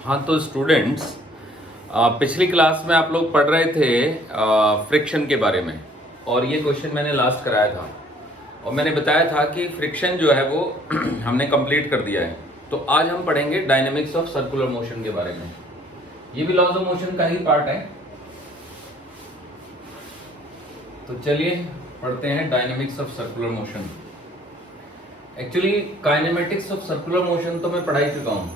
हाँ तो स्टूडेंट्स, पिछली क्लास में आप लोग पढ़ रहे थे फ्रिक्शन के बारे में, और ये क्वेश्चन मैंने लास्ट कराया था और मैंने बताया था कि फ्रिक्शन जो है वो हमने कंप्लीट कर दिया है। तो आज हम पढ़ेंगे डायनेमिक्स ऑफ सर्कुलर मोशन के बारे में। ये भी लॉज ऑफ मोशन का ही पार्ट है। तो चलिए पढ़ते हैं dynamics of circular motion. Actually kinematics of circular motion तो मैं पढ़ा ही चुका हूं,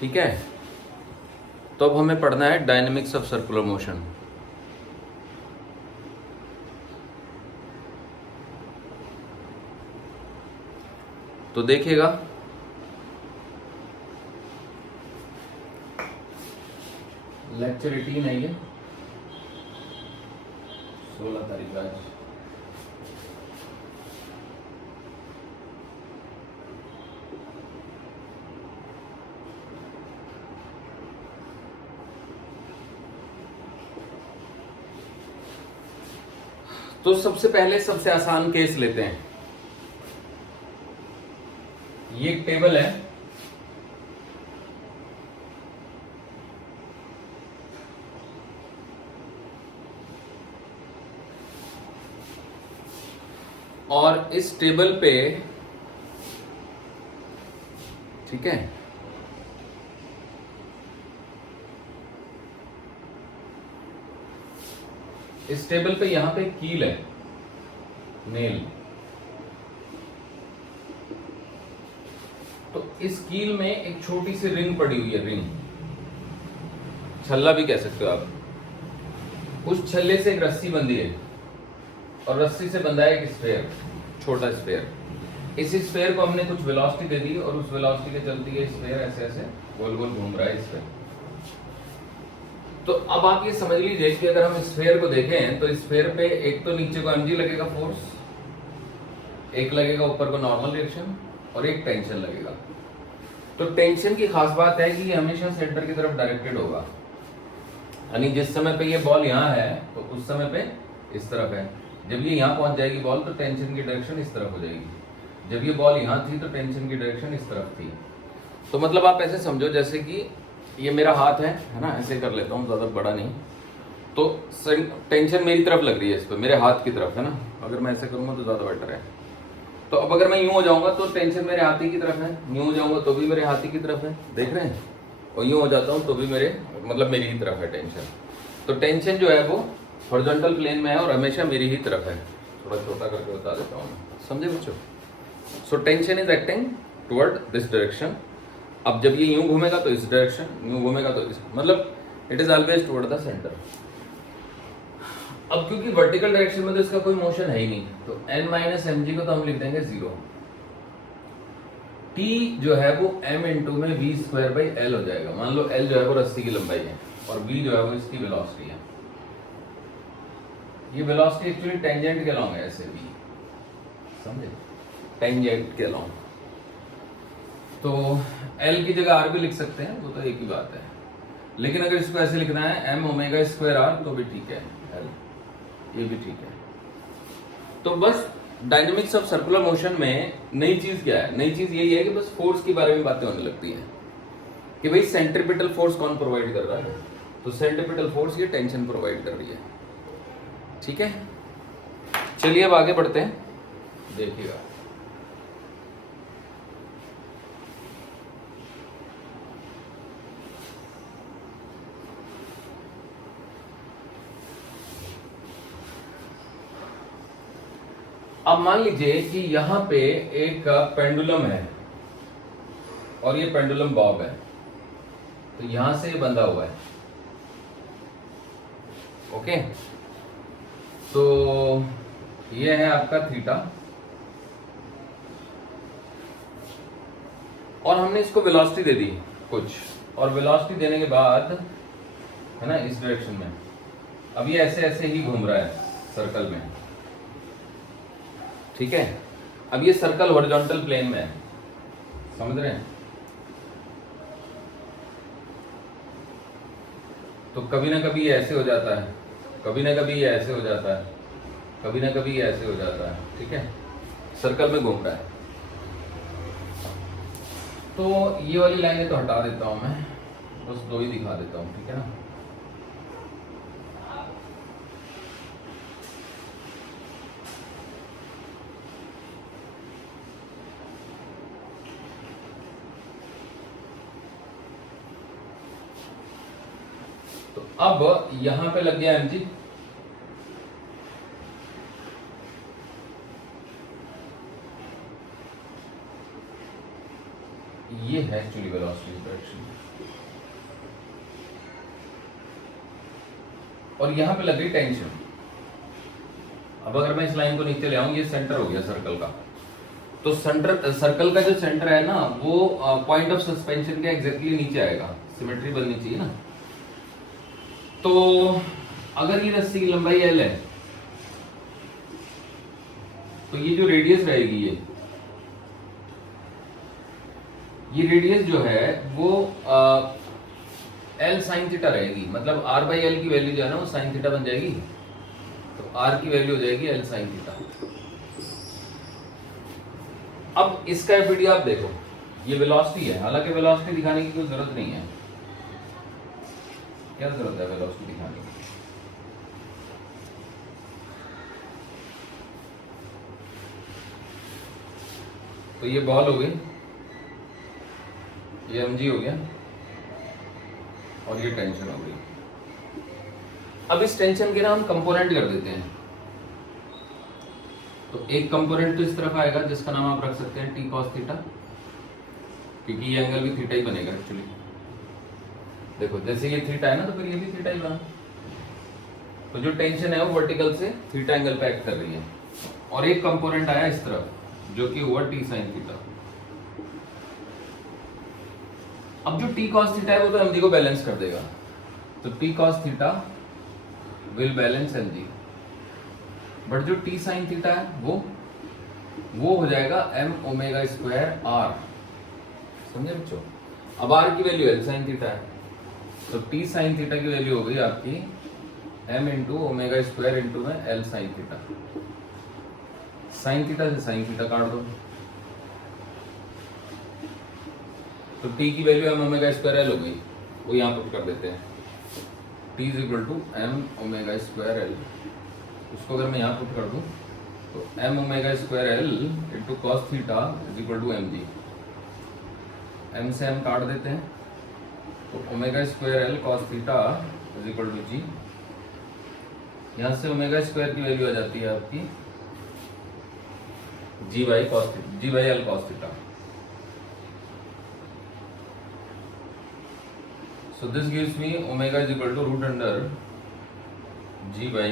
ठीक है। तो अब हमें पढ़ना है डायनेमिक्स ऑफ सर्कुलर मोशन। तो देखिएगा, लेक्चर 18 है ये, 16 तारीख आज। तो सबसे पहले सबसे आसान केस लेते हैं। ये एक टेबल है, और इस टेबल पे, ठीक है, इस टेबल पे यहां पे कील है, नेल। तो इस कील में एक छोटी सी रिंग पड़ी हुई है, रिंग, छल्ला भी कह सकते हो आप। उस छल्ले से एक रस्सी बंधी है और रस्सी से बंधा है एक स्फेयर, छोटा स्फेयर। इस स्फेयर को हमने कुछ वेलोसिटी दे दी और उस वेलोसिटी के चलते ये स्फेयर ऐसे ऐसे गोल गोल घूम रहा है इस पे। तो अब आप ये समझ लीजिए कि अगर हम स्फेयर को देखें तो स्फेयर पे एक तो नीचे को mg लगेगा फोर्स, एक लगेगा ऊपर को नॉर्मल रिएक्शन, और एक टेंशन लगेगा। तो टेंशन की खास बात है कि ये हमेशा सेंटर की तरफ डायरेक्टेड होगा, यानी जिस समय पे ये बॉल यहाँ है तो उस समय पे इस तरफ है। जब ये यहाँ पहुंच जाएगी बॉल तो टेंशन की डायरेक्शन इस तरफ हो जाएगी। जब ये बॉल यहाँ थी तो टेंशन की डायरेक्शन इस तरफ थी। तो मतलब आप ऐसे समझो जैसे कि ये मेरा हाथ है ना, ऐसे कर लेता हूँ, ज़्यादा बड़ा नहीं। तो टेंशन मेरी तरफ लग रही है, इस पर मेरे हाथ की तरफ है ना। अगर मैं ऐसे करूँगा तो ज़्यादा बेटर है। तो अब अगर मैं यूँ हो जाऊँगा तो टेंशन मेरे हाथी की तरफ है, यूँ हो जाऊँगा तो भी मेरे हाथी की तरफ है, देख रहे हैं। और यूँ हो जाता हूँ तो भी मेरे मतलब मेरी ही तरफ है टेंशन। तो टेंशन जो है वो हॉरिजॉन्टल प्लेन में है और हमेशा मेरी ही तरफ है। थोड़ा छोटा करके बता देता हूँ, समझे बच्चों। So tension is acting toward this direction. अब जब ये यूं घूमेगा तो इस डायरेक्शन, यूं घूमेगा तो इस, मतलब it is always toward the centre. अब क्योंकि वर्टिकल डायरेक्शन में तो इसका कोई मोशन है ही नहीं, तो n माइनस एम जी को तो हम लिख देंगे 0। t जो है वो m इंटू में v स्क्वायर बाई l हो जाएगा। मान लो l जो है वो रस्सी की लंबाई है और v जो है वो इसकी वेलोसिटी है। ये वेलोसिटी एक्चुअली टेंजेंट के अलॉन्ग है, ऐसे v, समझे, टेंजेंट के अलॉन्ग। तो L की जगह R भी लिख सकते हैं, वो तो एक ही बात है। लेकिन अगर इसको ऐसे लिखना है m ओमेगा स्क्वायर R तो भी ठीक है, L, ये भी ठीक है। तो बस डायनेमिक्स ऑफ सर्कुलर मोशन में नई चीज क्या है? नई चीज यही है कि बस फोर्स के बारे में बातें होने लगती हैं कि भाई सेंट्रीपिटल फोर्स कौन प्रोवाइड कर रहा है। तो सेंट्रीपिटल फोर्स ये टेंशन प्रोवाइड कर रही है, ठीक है। चलिए अब आगे बढ़ते हैं, देखिएगा। अब मान लीजिए कि यहाँ पे एक पेंडुलम है और ये पेंडुलम बॉब है, तो यहां से ये बंधा हुआ है, ओके। तो ये है आपका थीटा, और हमने इसको वेलोसिटी दे दी कुछ, और वेलोसिटी देने के बाद है ना इस डायरेक्शन में, अब ये ऐसे ऐसे ही घूम रहा है सर्कल में, ठीक है। अब ये सर्कल हॉरिजॉन्टल प्लेन में है, समझ रहे हैं। तो कभी ना कभी ये ऐसे हो जाता है, कभी ना कभी ये ऐसे हो जाता है, कभी ना कभी ये ऐसे हो जाता है, ठीक है। सर्कल में घूम रहा है। तो ये वाली लाइनें तो हटा देता हूं मैं, बस दो ही दिखा देता हूं, ठीक है ना। तो अब यहां पे लग गया एमजी, ये है एक्चुअली वेलोसिटी डायरेक्शन, और यहां पे लग गई टेंशन। अब अगर मैं इस लाइन को नीचे ले आऊं, ये सेंटर हो गया सर्कल का, तो सेंटर सर्कल का जो सेंटर है ना वो पॉइंट ऑफ सस्पेंशन के एग्जैक्टली नीचे आएगा, सिमेट्री बननी चाहिए ना। तो अगर ये रस्सी की लंबाई एल है तो ये जो रेडियस रहेगी, ये रेडियस जो है वो एल साइन थीटा रहेगी, मतलब आर बाई एल की वैल्यू जो है ना वो साइन थीटा बन जाएगी, तो आर की वैल्यू हो जाएगी एल साइन थीटा। अब इसका एफईडी आप देखो, ये वेलोसिटी है, हालांकि वेलोसिटी दिखाने की कोई जरूरत नहीं है, क्या जरूरत है वेलोसिटी दिखाने की। तो ये बॉल हो गई, ये एमजी हो गया, और ये टेंशन हो गई। अब इस टेंशन के ना हम कंपोनेंट कर देते हैं। तो एक कंपोनेंट तो इस तरफ आएगा जिसका नाम आप रख सकते हैं टी कॉस थीटा, क्योंकि ये एंगल भी थीटा ही बनेगा एक्चुअली। देखो जैसे ये थीटा है ना, तो फिर ये भी थीटा ही बना, तो जो टेंशन है वो वर्टिकल से थीटा एंगल पे एक्ट कर रही है। और एक कंपोनेंट आया इस तरफ जो कि हुआ टी साइन थीटा। अब जो टी कॉस थीटा है वो तो एमजी को बैलेंस कर देगा, तो T cos theta will balance MG, but जो टी साइन थीटा है वो हो जाएगा एम ओमेगा स्क्वायर आर, समझे बच्चों। अब आर की वैल्यू एल साइन थीटा है, तो टी साइन थीटा की वैल्यू हो गई आपकी M into omega square into में L sine theta. Sine theta से साइन थीटा काट दो, तो t की value M omega square L हो गई, वो यहाँ पुट कर देते हैं, t is equal to M omega square L. उसको अगर मैं यहाँ पुट कर दूं तो M omega square L into cos theta is equal to M G. M से एम काट देते हैं, तो omega square L cos theta is equal to G. यहाँ से ओमेगा स्क्वायर की वैल्यू आ जाती है आपकी G by cos theta, G by L cos theta. So this gives me omega is equal to root under g by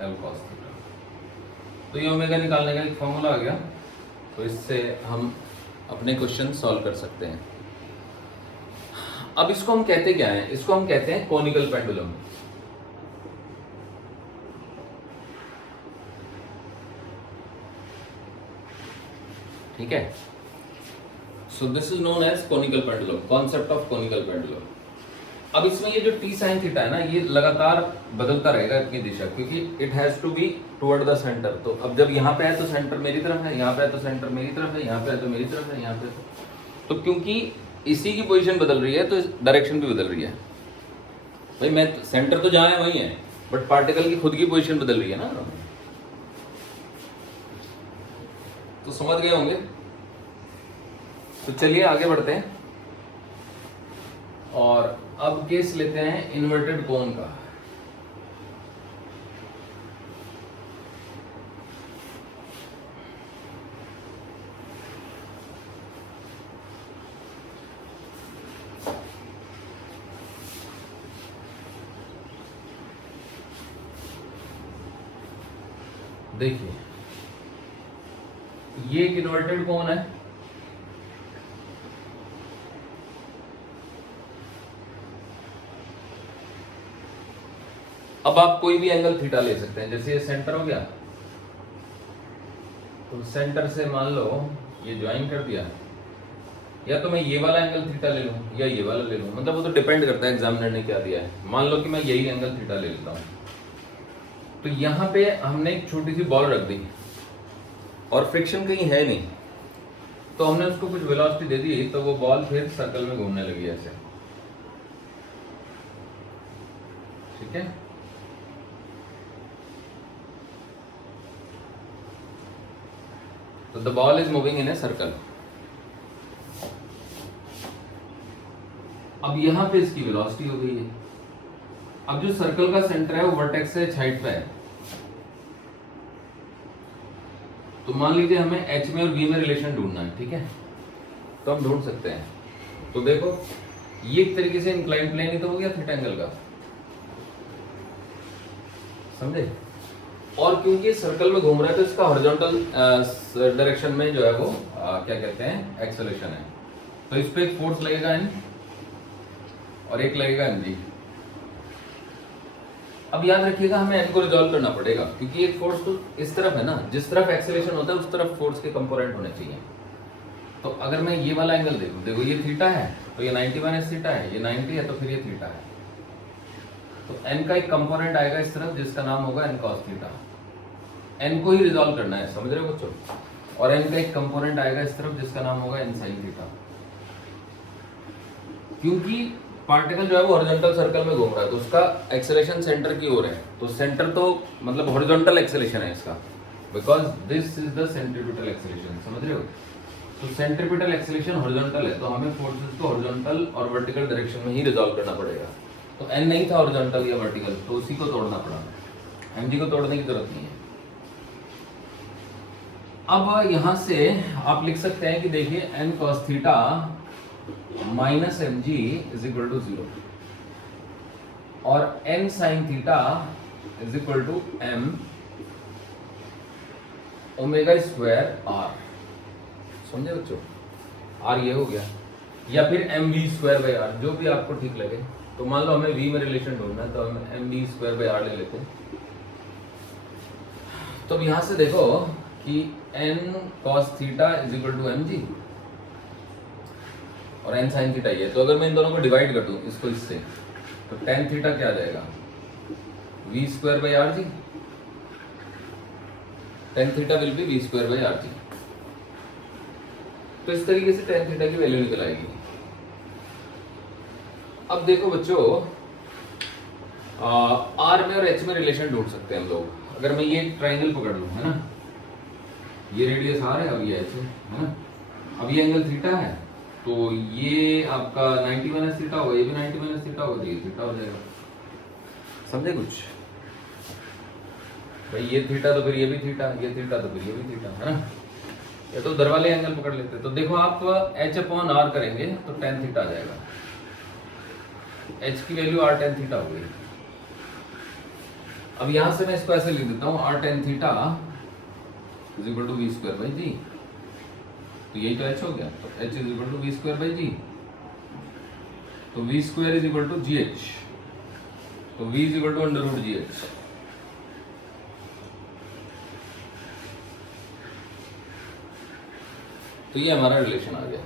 l cos theta। तो ये omega निकालने का एक फॉर्मूला आ गया, तो इससे हम अपने क्वेश्चन सॉल्व कर सकते हैं। अब इसको हम कहते क्या हैं, इसको हम कहते हैं कोनिकल पेंडुलम। ठीक है, so this is known as conical pendulum, concept of conical pendulum. अब इसमें ये जो टी साइन थीटा है ना, ये लगातार बदलता रहेगा अपनी दिशा, क्योंकि it has to be toward the centre. तो अब जब यहाँ पे है तो सेंटर मेरी तरफ है, यहाँ पे है तो सेंटर मेरी तरफ है, यहाँ पे है तो मेरी तरफ है, यहाँ पे तो क्योंकि इसी की पोजीशन बदल रही है तो डायरेक्शन भी बदल रही है। भाई मैं सेंटर तो जहाँ है वही है, बट पार्टिकल की खुद की पोजीशन बदल रही है ना। तो समझ गए होंगे। तो चलिए आगे बढ़ते हैं, और अब केस लेते हैं इन्वर्टेड कोन का। देखिए ये एक इन्वर्टेड कोन है, अब आप कोई भी एंगल थीटा ले सकते हैं। जैसे ये सेंटर हो गया, तो सेंटर से मान लो ये ज्वाइन कर दिया, या तो मैं ये वाला एंगल थीटा ले लूं या ये वाला ले लूं, मतलब वो तो डिपेंड करता है एग्जामिनर ने क्या दिया है। मान लो कि मैं यही एंगल थीटा ले लेता हूं, तो यहां पे हमने एक छोटी सी बॉल रख दी और फ्रिक्शन कहीं है नहीं, तो हमने उसको कुछ वेलोसिटी दे दी तो वो बॉल फिर सर्कल में घूमने लगी ऐसे, ठीक है। तो the ball is moving in a circle. अब यहां पे इसकी वेलोसिटी हो गई है। अब जो सर्कल का सेंटर है वो वर्टेक्स से हाइट पे है, तो मान लीजिए हमें एच में और वी में रिलेशन ढूंढना है, ठीक है। तो हम ढूंढ सकते हैं। तो देखो ये एक तरीके से इंक्लाइन प्लेन ही तो हो गया थीटा एंगल का, समझे। और क्योंकि सर्कल में घूम रहा है तो इसका हॉरिजॉन्टल डायरेक्शन में जो है वो क्या कहते हैं, एक्सेलरेशन है। तो इस पे एक फोर्स लगेगा एन और एक लगेगा एम जी। अब याद रखिएगा हमें एन को रिजॉल्व करना पड़ेगा, क्योंकि एक फोर्स तो इस तरफ है ना, जिस तरफ एक्सेलरेशन होता है उस तरफ फोर्स के कंपोनेंट होने चाहिए। तो अगर मैं ये वाला एंगल देखूं, देखो ये थीटा है तो ये 90 माइनस थीटा है, ये 90 है तो फिर ये थीटा है। तो एन का एक कंपोनेंट आएगा इस तरफ जिसका नाम होगा एन कॉस थीटा। एन को ही रिजॉल्व करना है, समझ रहे हो बच्चों। और एन का एक कंपोनेंट आएगा इस तरफ जिसका नाम होगा एन साइन थीटा। क्योंकि पार्टिकल जो है वो हॉरिजॉन्टल सर्कल में घूम रहा है तो उसका एक्सेलरेशन सेंटर की ओर है, तो सेंटर तो मतलब हॉरिजॉन्टल एक्सेलरेशन है इसका, because this is the centripetal acceleration, समझ रहे हो। तो सेंट्रीपिटल एक्सेलरेशन हॉरिजॉन्टल है, तो हमें फोर्सेस को हॉरिजॉन्टल और वर्टिकल डायरेक्शन में ही रिजॉल्व करना पड़ेगा। तो एन नहीं था हॉरिजॉन्टल या वर्टिकल, तो उसी को तोड़ना पड़ा, एम जी को तोड़ने की जरूरत नहीं है। अब यहां से आप लिख सकते हैं कि देखिए N cos theta minus M G is equal to 0 और N sine theta is equal to M omega square R, समझे बच्चों। आर ये हो गया, या फिर M we square by R, जो भी आपको ठीक लगे। तो मान लो हमें वी में रिलेशन ढूंढना है तो हम M we square by R ले लेते हैं। तो अब यहां से देखो कि N cos theta is equal to M G और एन साइन थीटा ये। तो अगर मैं इन दोनों को डिवाइड कर दूं इसको इससे, तो टेन थीटा क्या आ जाएगा, v square by are g. Tan theta will be v square by are g. तो इस तरीके से टेन थीटा की वैल्यू निकल आएगी। अब देखो बच्चों, आर में और एच में रिलेशन ढूंढ सकते हैं हम लोग। अगर मैं ये ट्राइंगल पकड़ लूं, है ना, ये रेडियस आर है और ये एच है ना। अब ये एंगल थीटा है तो ये आपका 90 माइनस थीटा होगा, ये भी 90 माइनस थीटा होगा, ये थीटा हो जाएगा, समझे कुछ भाई। ये थीटा तो फिर ये भी थीटा, ये थीटा तो फिर ये भी थीटा, है ना। ये तो दरवाले एंगल पकड़ लेते हैं। तो देखो आप एच अपॉन आर करेंगे तो टेन थीटा आ जाएगा। एच की वैल्यू आर टेन थीटा हो गई। अब यहां से मैं इसको ऐसे लिख देता हूं, R tan theta is equal to V square by G. तो यही तो एच हो गया, तो H is equal to V square by G. तो V square is equal to G H, तो V is equal to under root G H. तो ये हमारा रिलेशन आ गया।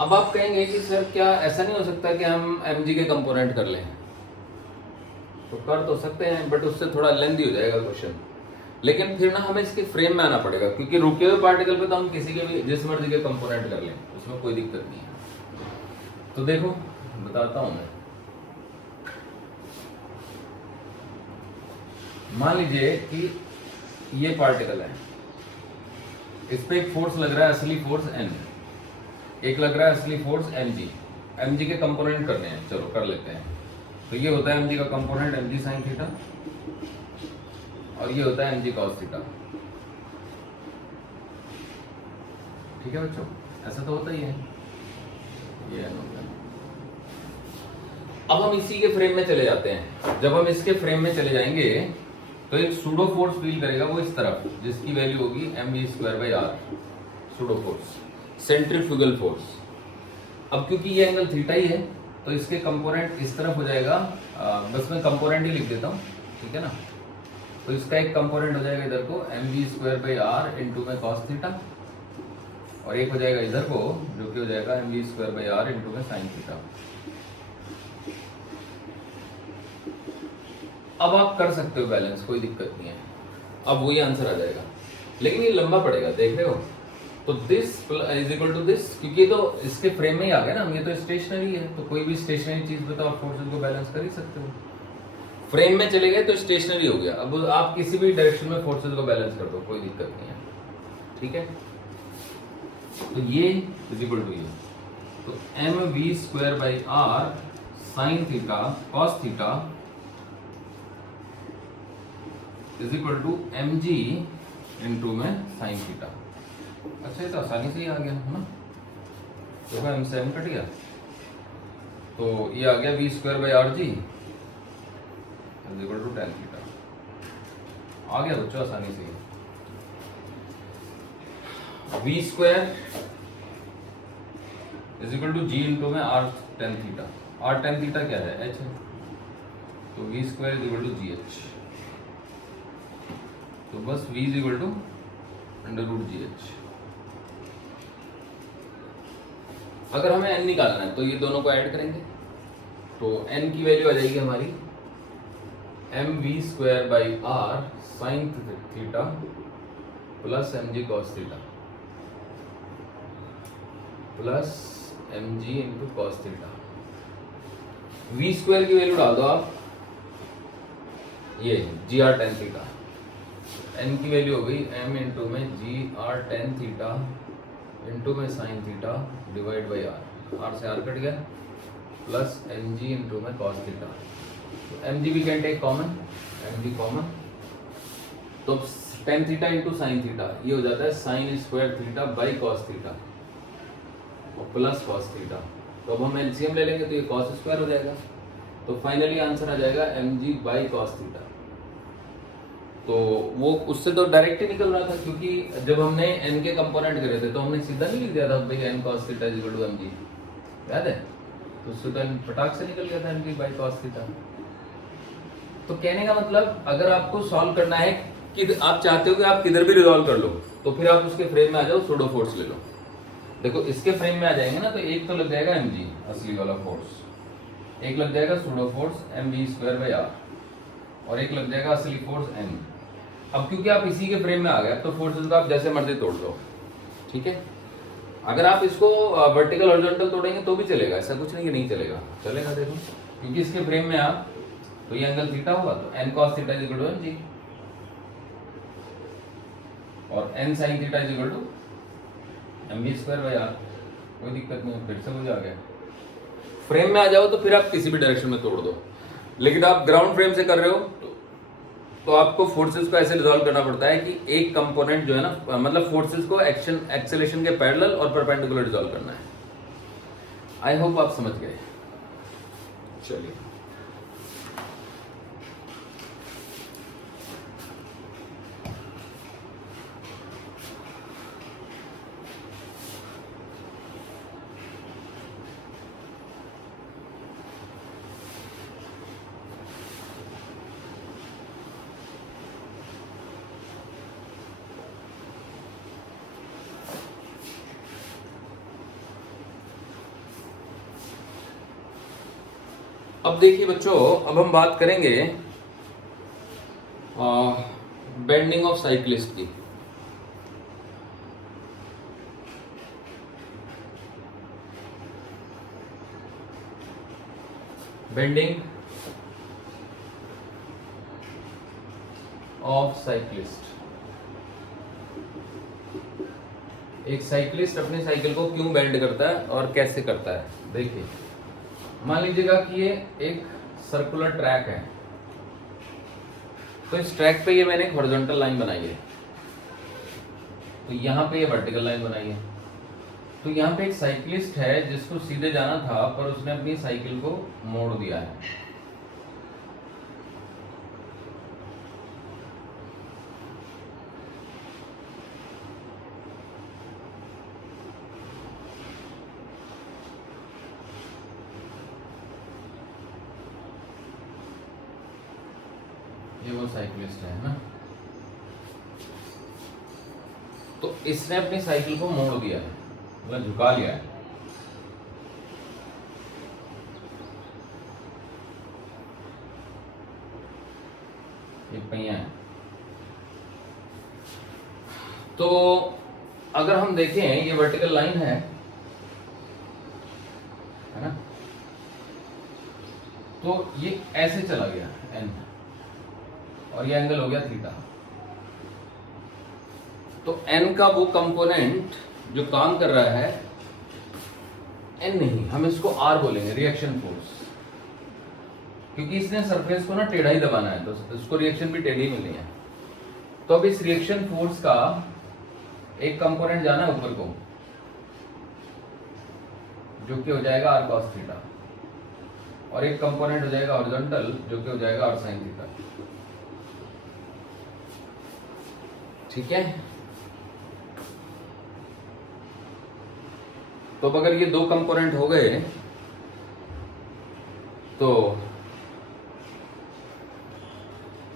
अब आप कहेंगे कि सर क्या ऐसा नहीं हो सकता कि हम एम जी के कंपोनेंट कर लें। तो कर तो सकते हैं, बट उससे थोड़ा लेंथी हो जाएगा क्वेश्चन। लेकिन फिर ना हमें इसके फ्रेम में आना पड़ेगा, क्योंकि रुके हुए पार्टिकल पे तो हम किसी के भी जिस मर्जी के कंपोनेंट कर लें, उसमें कोई दिक्कत नहीं है। तो देखो बताता हूं मैं। मान लीजिए कि ये पार्टिकल है, इस पे एक फोर्स लग रहा है, असली फोर्स एन, एक लग रहा है असली फोर्स एम जी। एम जी के कंपोनेंट करने हैं, चलो कर लेते हैं। तो ये होता है एम जी का component m g sine theta, और ये होता है एम जी कॉस थीटा। ठीक है बच्चों, ऐसा तो होता ही है। ये अब हम इसी के फ्रेम में चले जाते हैं। जब हम इसके फ्रेम में चले जाएंगे तो एक सूडो फोर्स फील करेगा वो इस तरफ, जिसकी वैल्यू होगी m we square by r. Pseudo force, centrifugal force. अब क्योंकि ये एंगल थीटा ही है तो इसके कंपोनेंट इस तरफ हो जाएगा। बस मैं कंपोनेंट ही लिख देता हूँ, ठीक है ना। तो इसका एक कंपोनेंट हो जाएगा इधर को m we square by are into में कॉस थीटा, और एक हो जाएगा इधर को जो कि हो जाएगा m we square by are into में साइन थीटा। अब आप कर सकते हो बैलेंस, कोई दिक्कत नहीं है। अब वही आंसर आ जाएगा, लेकिन ये लंबा पड़ेगा, देख रहे हो। तो this is equal to this, क्योंकि तो इसके फ्रेम में ही आ गया ना, ये तो स्टेशनरी है, तो कोई भी स्टेशनरी चीज पे तो आप फोर्सेस को बैलेंस कर ही सकते हो। फ्रेम में चले गए तो स्टेशनरी हो गया, अब आप किसी भी डायरेक्शन में फोर्सेस को बैलेंस कर दो, कोई दिक्कत नहीं है, ठीक है। तो ये इज इक्वल टू ये, तो m we square by r sine theta cos theta is equal to M g into में साइन थीटा। अच्छा, ये तो आसानी से ही आ गया है ना, देखो एम से एम कट गया, तो ये आ गया V square by are G is equal to tan theta, आ गया बच्चों आसानी से। V square is equal to G into में R tan theta, R tan theta क्या है, एच है, तो V square is equal to G H, तो बस v is equal to under root G H. अगर हमें n निकालना है तो ये दोनों को ऐड करेंगे, तो n की वैल्यू आ जाएगी हमारी m we square by r sine theta plus m g cos theta plus m g into cos theta. V square की वैल्यू डाल दो आप, ये g r tan theta, n की वैल्यू हो गई m इंटू में g r tan theta into में sine theta divide by r से आर कट गया, प्लस एम जी इंटू में कॉस थीटा, तो m g we can take common, M G common, तो ten theta into sine theta ये हो जाता है sine square theta by cos theta और प्लस कॉस थीटा, तो अब हम एलसीएम ले लेंगे तो ये कॉस स्क्वायर हो जाएगा, तो फाइनली आंसर आ जाएगा m g by cos theta. तो वो उससे तो डायरेक्ट ही निकल रहा था, क्योंकि जब हमने n के कंपोनेंट करे थे तो हमने सीधा नहीं लिख दिया था भाई n cos theta is equal to mg, याद है, तो उससे तो फटाक से निकल गया था mg बाई cos थीटा। तो कहने का मतलब अगर आपको सॉल्व करना है कि आप चाहते हो कि आप किधर भी रिजॉल्व कर लो, तो फिर आप उसके फ्रेम में आ जाओ, सूडो फोर्स ले लो। देखो इसके फ्रेम में आ जाएंगे ना, तो एक तो लग जाएगा mg असली वाला फोर्स, एक लग जाएगा pseudo force mv square by r, और एक लग जाएगा असली फोर्स n। अब क्योंकि आप इसी के फ्रेम में आ गए तो फोर्सेस को आप जैसे मर्जी तोड़ दो, ठीक है। अगर आप इसको वर्टिकल हॉरिजॉन्टल तोड़ेंगे तो भी चलेगा, ऐसा कुछ नहीं कि नहीं चलेगा, चलेगा। देखो क्योंकि इसके फ्रेम में आप, तो ये एंगल थीटा होगा, तो n cos theta is equal to mg और n sin theta is equal to mv square by r, कोई दिक्कत नहीं, फिर से मुझे आ गया। फ्रेम में आ जाओ तो फिर आप किसी भी डायरेक्शन में तोड़ दो, लेकिन आप ग्राउंड फ्रेम से कर रहे हो तो आपको फोर्सेस को ऐसे रिजॉल्व करना पड़ता है कि एक कंपोनेंट जो है ना, मतलब फोर्सेस को एक्शन एक्सेलेरेशन के पैरेलल और परपेंडिकुलर रिजॉल्व करना है। आई होप आप समझ गए। चलिए अब देखिए बच्चों, अब हम बात करेंगे बेंडिंग ऑफ साइक्लिस्ट की। बेंडिंग ऑफ साइक्लिस्ट, एक साइक्लिस्ट अपने साइकिल को क्यों बेंड करता है और कैसे करता है। देखिए मान लीजिएगा कि ये एक सर्कुलर ट्रैक है, तो इस ट्रैक पे ये मैंने एक हॉरिजॉन्टल लाइन बनाई है, तो यहाँ पे ये वर्टिकल लाइन बनाई है, तो यहाँ पे एक साइक्लिस्ट है जिसको सीधे जाना था पर उसने अपनी साइकिल को मोड़ दिया है। ये वो साइक्लिस्ट है ना, तो इसने अपनी साइकिल को मोड़ दिया है, मतलब झुका लिया है। ये पहिया है, तो अगर हम देखें ये वर्टिकल लाइन है ना, तो ये ऐसे चला गया एन, और ये एंगल हो गया थीटा। तो एन का वो कंपोनेंट जो काम कर रहा है, एन नहीं, हम इसको आर बोलेंगे, रिएक्शन फोर्स, क्योंकि इसने सरफेस को ना टेढ़ा ही दबाना है, तो इसको रिएक्शन भी टेढ़ी मिलनी है। तो अब इस रिएक्शन फोर्स का एक कंपोनेंट जाना है ऊपर को, जो कि हो जाएगा आर कॉस थीटा, और एक कंपोनेंट हो जाएगा हॉरिजॉन्टल, जो कि हो जाएगा आर साइन थीटा। ठीक है, तो अब अगर ये दो कंपोनेंट हो गए, तो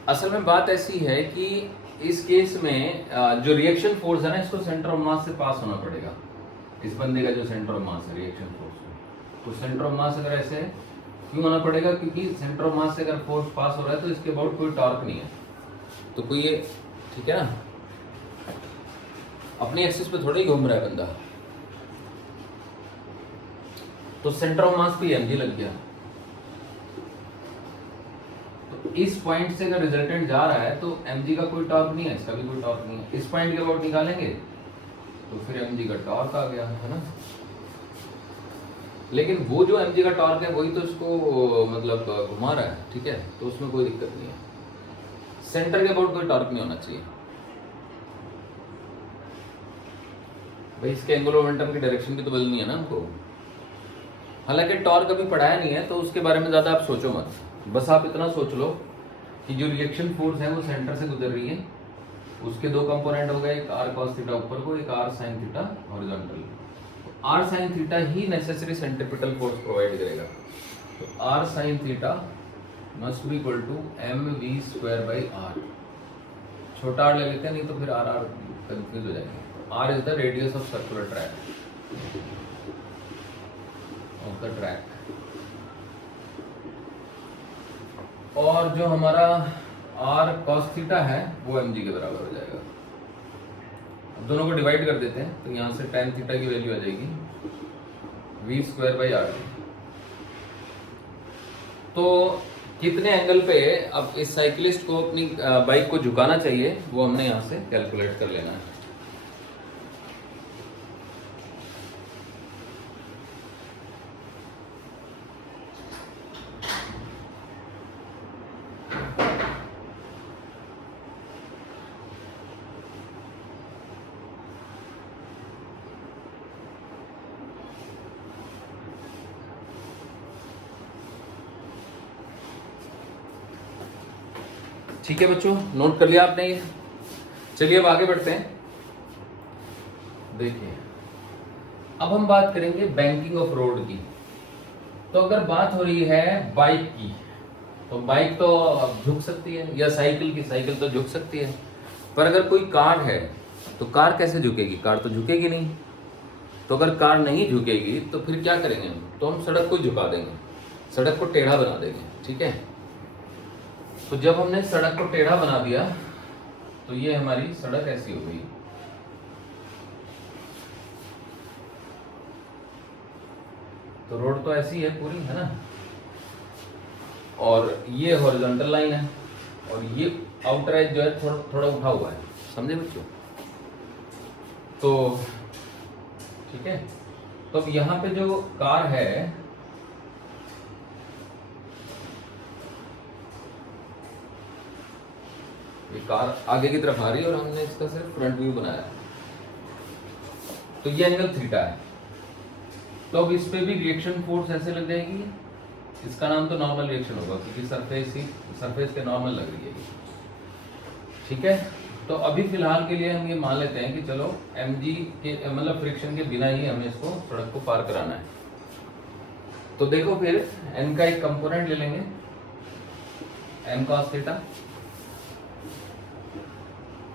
असल में बात ऐसी है कि इस केस में जो रिएक्शन फोर्स है ना, इसको सेंटर ऑफ मास से पास होना पड़ेगा। इस बंदे का जो सेंटर ऑफ मास है रिएक्शन फोर्स में, तो सेंटर ऑफ मास अगर ऐसे है, क्यों होना पड़ेगा? क्योंकि सेंटर ऑफ मास से अगर फोर्स पास हो रहा है तो इसके अबाउट कोई टॉर्क नहीं है, तो कोई ये, ठीक है ना, अपनी एक्सिस पे थोड़ा ही घूम रहा है बंदा, तो सेंटर ऑफ मास पे mg लग गया। तो इस पॉइंट से अगर रिजल्टेंट जा रहा है तो mg का कोई टॉर्क नहीं है, इसका भी कोई टॉर्क नहीं है। इस पॉइंट के अबाउट निकालेंगे तो फिर mg का टॉर्क आ गया, है ना। लेकिन वो जो mg का टॉर्क है वही तो इसको मतलब घुमा रहा है, ठीक है, तो उसमें कोई दिक्कत नहीं है। सेंटर के अबाउट कोई टॉर्क नहीं होना चाहिए भाई, इसके एंगुलर मोमेंटम की डायरेक्शन भी तो बदलनी है ना हमको। हालांकि टॉर्क अभी पढ़ाया नहीं है, तो उसके बारे में ज़्यादा आप सोचो मत, बस आप इतना सोच लो कि जो रिएक्शन फोर्स है वो सेंटर से गुजर रही है, उसके दो कंपोनेंट हो गए, एक आर कॉस थीटा ऊपर को, एक r sine theta horizontal. R sine theta ही नेसेसरी सेंट्रीपिटल फोर्स प्रोवाइड करेगा, तो r sine theta must be equal to m we square by r. छोटा आर ले लेते हैं, नहीं तो फिर आर आर कंफ्यूज हो जाएंगे। R is the radius of circular track of the track, और जो हमारा आर कॉस थीटा है वो mg के बराबर हो जाएगा। अब दोनों को डिवाइड कर देते हैं, तो यहाँ से tan थीटा की वैल्यू आ जाएगी v स्क्वायर बाई आर। तो कितने एंगल पे अब इस साइकिलिस्ट को अपनी बाइक को झुकाना चाहिए वो हमने यहाँ से कैलकुलेट कर लेना है। ठीक है बच्चों, नोट कर लिया आपने ये। चलिए अब आगे बढ़ते हैं। देखिए अब हम बात करेंगे बैंकिंग ऑफ रोड की। तो अगर बात हो रही है बाइक की, तो बाइक तो झुक सकती है, या साइकिल की, साइकिल तो झुक सकती है। पर अगर कोई कार है तो कार कैसे झुकेगी? कार तो झुकेगी नहीं। तो अगर कार नहीं झुकेगी तो फिर क्या करेंगे हम? तो हम सड़क को झुका देंगे, सड़क को टेढ़ा बना देंगे, ठीक है। तो जब हमने सड़क को टेढ़ा बना दिया तो ये हमारी सड़क ऐसी हो गई। तो रोड तो ऐसी है पूरी, है ना, और ये हॉरिजॉन्टल लाइन है, और ये आउटर एज जो है थोड़ा थोड़ा उठा हुआ है, समझे बच्चों। तो ठीक है, तो अब यहाँ पे जो कार है, ये कार आगे की तरफ आ रही है और हमने इसका सिर्फ फ्रंट व्यू बनाया है। तो ये एंगल थीटा है। तो अब इस पे भी रिएक्शन फोर्स ऐसे लग जाएगी, इसका नाम तो नॉर्मल रिएक्शन होगा क्योंकि सरफेस पे नॉर्मल लग रही है, ठीक है। तो अभी फिलहाल के लिए हम ये मान लेते हैं कि चलो mg के मतलब फ्रिक्शन के बिना ही हमें इसको सड़क को पार कराना है। तो देखो फिर n का एक कंपोनेंट ले लेंगे m cos थीटा,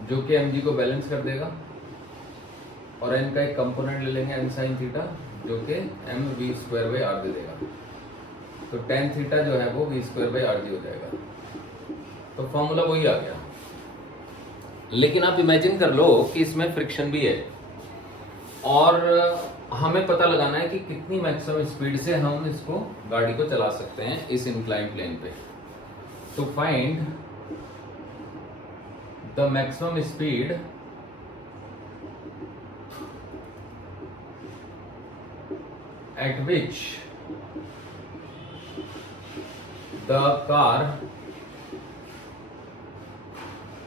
जो कि mg को बैलेंस कर देगा, और n का एक कंपोनेंट ले लेंगे m sin थीटा, जो कि m v square by r दे देगा। तो tan थीटा जो है वो v स्क्वायर बाई आर हो जाएगा। तो फॉर्मूला वही आ गया। लेकिन आप इमेजिन कर लो कि इसमें फ्रिक्शन भी है, और हमें पता लगाना है कि कितनी मैक्सिमम स्पीड से हम इसको गाड़ी को चला सकते हैं इस इंक्लाइन प्लेन पे। तो find the maximum speed at which the car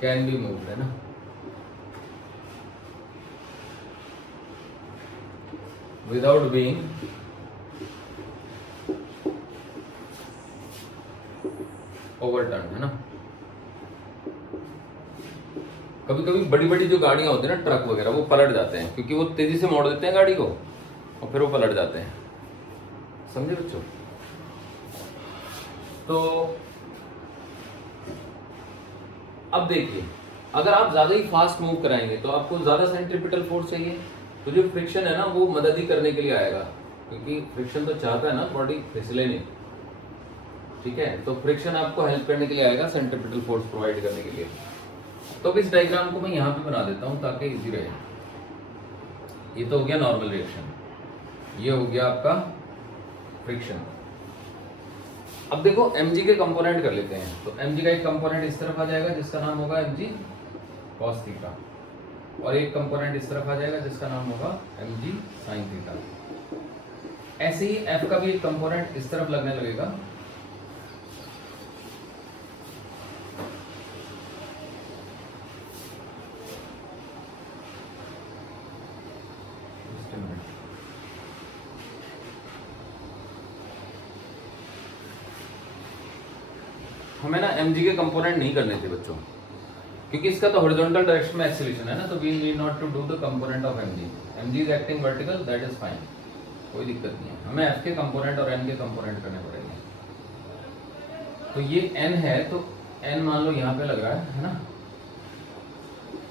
can be moved, है ना। Without being overturned, है ना। कभी कभी बड़ी बड़ी जो गाड़ियां होती है ना, ट्रक वगैरह, वो पलट जाते हैं क्योंकि वो तेजी से मोड़ देते हैं गाड़ी को और फिर वो पलट जाते हैं, समझे बच्चों। तो अब देखिए, अगर आप ज्यादा ही फास्ट मूव कराएंगे तो आपको ज्यादा सेंट्रीपिटल फोर्स चाहिए, तो जो फ्रिक्शन है ना वो मदद ही करने के लिए आएगा, क्योंकि फ्रिक्शन तो चाहता है ना बॉडी फिसले नहीं, ठीक है। तो फ्रिक्शन आपको हेल्प करने के लिए आएगा सेंट्रीपिटल फोर्स प्रोवाइड करने के लिए। तो अब इस डायग्राम को मैं यहाँ पे बना देता हूँ ताकि इजी रहे। ये तो हो गया नॉर्मल रिएक्शन, ये हो गया आपका फ्रिक्शन। अब देखो mg के कंपोनेंट कर लेते हैं। तो mg का एक कंपोनेंट इस तरफ आ जाएगा जिसका नाम होगा mg cos थीटा, और एक कंपोनेंट इस तरफ आ जाएगा जिसका नाम होगा mg sin थीटा। ऐसे ही f का भी एक कंपोनेंट इस तरफ लगने लगेगा, हमें ना mg के कंपोनेंट नहीं करने थे बच्चों, क्योंकि इसका तो हॉरिजॉन्टल डायरेक्शन में एक्सीलरेशन है ना, तो we need not to do the component of mg। mg is acting vertical, that is fine, कोई दिक्कत नहीं है। हमें f के कंपोनेंट और n के कंपोनेंट करने पड़ेंगे। तो ये n है, तो n मान लो यहाँ पे लग रहा है ना।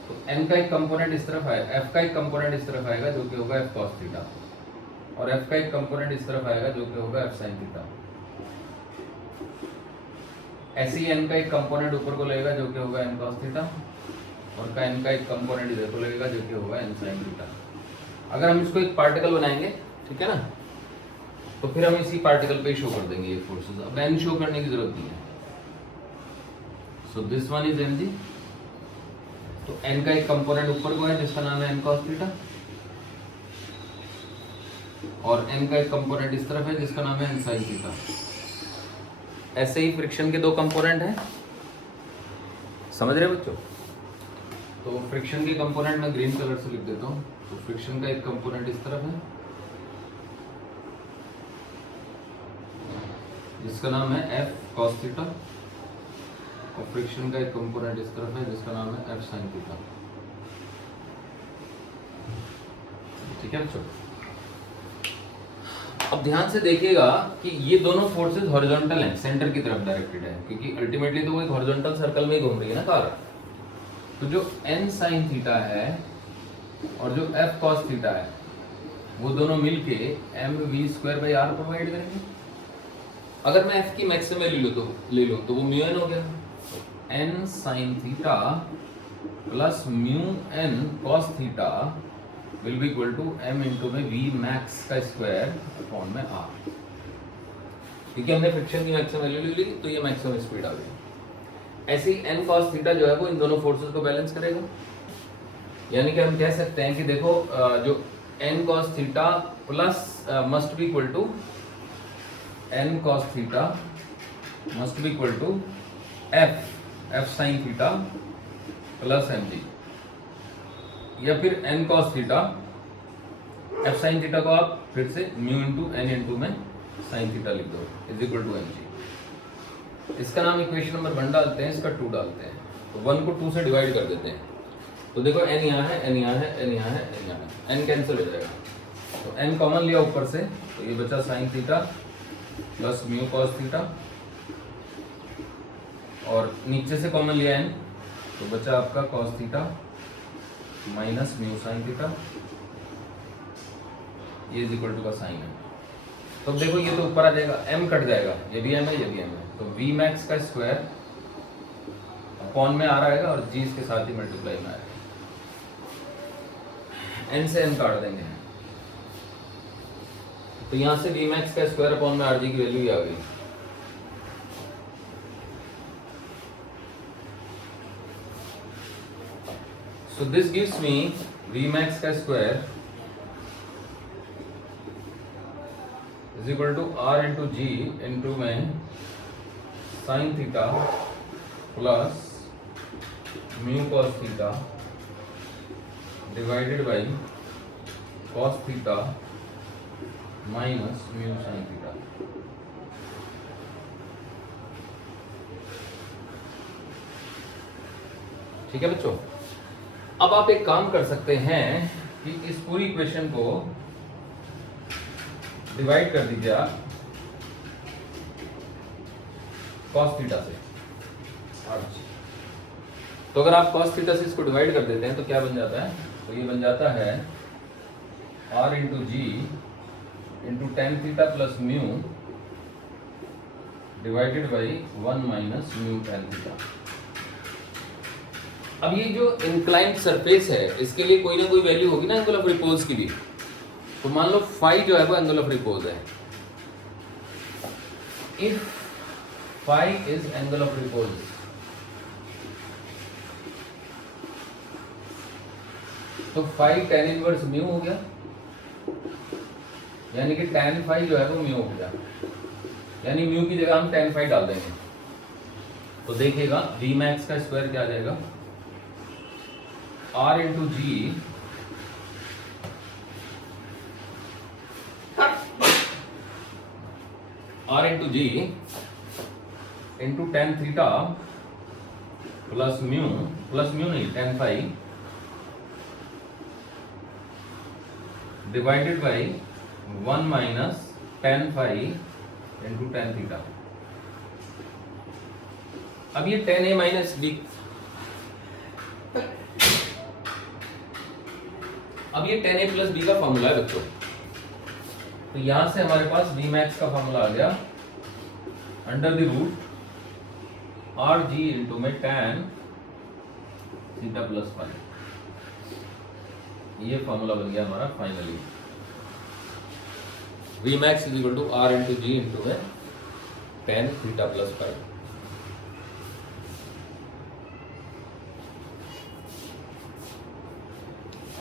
तो n का एक कंपोनेंट इस तरफ आएगा, f का एक कंपोनेंट इस तरफ आएगा जो कि होगा f cos थीटा, और f का एक कंपोनेंट इस तरफ आएगा जो कि होगा f sin थीटा। ऐसे ही n का एक कंपोनेंट ऊपर को लगेगा जो कि होगा n cos थीटा, और n का एक कंपोनेंट इधर को लगेगा जो कि होगा n sin थीटा। अगर हम इसको एक पार्टिकल बनाएंगे, ठीक है ना, तो फिर हम इसी पार्टिकल पे शो कर देंगे ये फोर्सेस। अब n शो करने की जरूरत नहीं है। So this one is mg। तो n का एक कंपोनेंट ऊपर को है जिसका नाम है n cos थीटा, और n का एक कंपोनेंट इस तरफ है जिसका नाम है n sin थीटा। ऐसे ही फ्रिक्शन के दो कंपोनेंट हैं, समझ रहे बच्चों। तो फ्रिक्शन के कंपोनेंट मैं ग्रीन कलर से लिख देता हूँ। तो फ्रिक्शन का एक कंपोनेंट इस तरफ है जिसका नाम है f cos थीटा, और फ्रिक्शन का एक कंपोनेंट इस तरफ है जिसका नाम है f sin थीटा, ठीक है बच्चों। अब ध्यान से देखिएगा कि ये दोनों फोर्सेस हॉरिजॉन्टल हैं, सेंटर की तरफ डायरेक्टेड है, क्योंकि अल्टीमेटली तो वो एक हॉरिजॉन्टल सर्कल में ही घूम रही है ना कार। तो जो n sin थीटा है और जो f cos थीटा है, वो दोनों मिलके mv²/r प्रोवाइड करेंगे। अगर मैं f की मैक्सिमम वैल्यू ले लो तो वो μn हो गया। n sin theta plus μn cos theta will be equal to m into में v max का स्क्वायर अपॉन में r, क्योंकि हमने फ्रिक्शन की मैक्सिमम वैल्यू ले ली तो ये मैक्सिमम स्पीड आ गई। ऐसे ही n cos थीटा जो है वो इन दोनों फोर्सेस को बैलेंस करेगा। यानी कि हम कह सकते हैं कि देखो जो n cos theta plus must be equal to n cos theta must be equal to f sin theta plus mg, या फिर n cos theta f sin theta को आप फिर से म्यू इंटू n इंटू में sin थीटा लिख दो is equal to mg। इसका नाम इक्वेशन नंबर 1 डालते हैं, इसका 2 डालते हैं। तो 1 को 2 से डिवाइड कर देते हैं। तो देखो n यहाँ है, n यहाँ है, n यहाँ है, n यहाँ है, n कैंसिल हो जाएगा। तो n कॉमन लिया ऊपर से, तो ये बचा sin theta plus mu cos theta, और नीचे से कॉमन लिया n, तो बचा आपका cos theta minus mu sine theta, ये इज इक्वल टू का साइन है। तो देखो ये तो ऊपर आ जाएगा, m कट जाएगा, ये भी m है, ये भी m है। तो v मैक्स का स्क्वायर अपॉन में आ आएगा और g इसके साथ ही मल्टीप्लाई में आएगा। n से n काट देंगे, तो यहां से वी मैक्स का स्क्वायर अपॉन में आर जी की वैल्यू ही आ गई। So this gives me V max का square is equal to are into ji into में sine theta plus mu cos theta divided by cos theta minus mu sine theta. ठीक है बच्चों, अब आप एक काम कर सकते हैं कि इस पूरी इक्वेशन को डिवाइड कर दीजिए आप cos थीटा से। तो अगर आप cos थीटा से इसको डिवाइड कर देते हैं तो क्या बन जाता है? तो ये बन जाता है r into ji into tan theta plus mu divided by 1 minus mu tan theta. अब ये जो इंक्लाइंड सरफेस है इसके लिए कोई ना कोई वैल्यू होगी ना एंगल ऑफ रिपोज की भी। तो मान लो फाई जो है वो एंगल ऑफ रिपोज है। If phi is angle of repose, तो फाई टेन इनवर्स म्यू हो गया, यानी कि टेन फाई जो है वो म्यू हो गया, यानी म्यू की जगह हम टेन फाई डाल देंगे। तो देखिएगा वी मैक्स का स्क्वायर क्या आ जाएगा, आर इंटू जी into tan theta plus mu नहीं tan phi divided by 1 minus tan phi into tan theta. अब ये टेन ए माइनस बी, अब ये टेन ए प्लस बी का फॉर्मूला है बच्चों। तो यहां से हमारे पास वी मैक्स का फॉर्मूला आ गया under the root R G into में टेन थीटा प्लस फाइव। ये फॉर्मूला बन गया हमारा finally. V max is equal to are into ji into में टेन थीटा प्लस फाइव।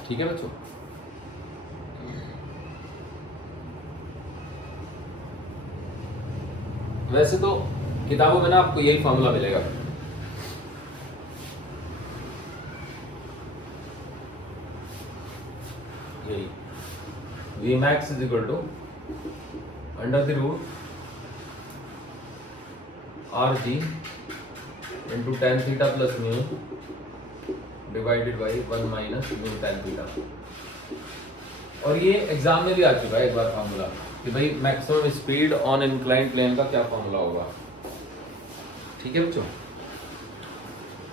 ठीक है बच्चों, वैसे तो किताबों में ना आपको यही फॉर्मूला मिलेगा। यही v max is equal to under the root R G into tan theta plus mu divided by 1 minus mu tan theta. और ये एग्जाम में भी आ चुका है एक बार फॉर्मूला कि भाई maximum speed on inclined plane का क्या फॉर्मूला होगा। ठीक है बच्चों,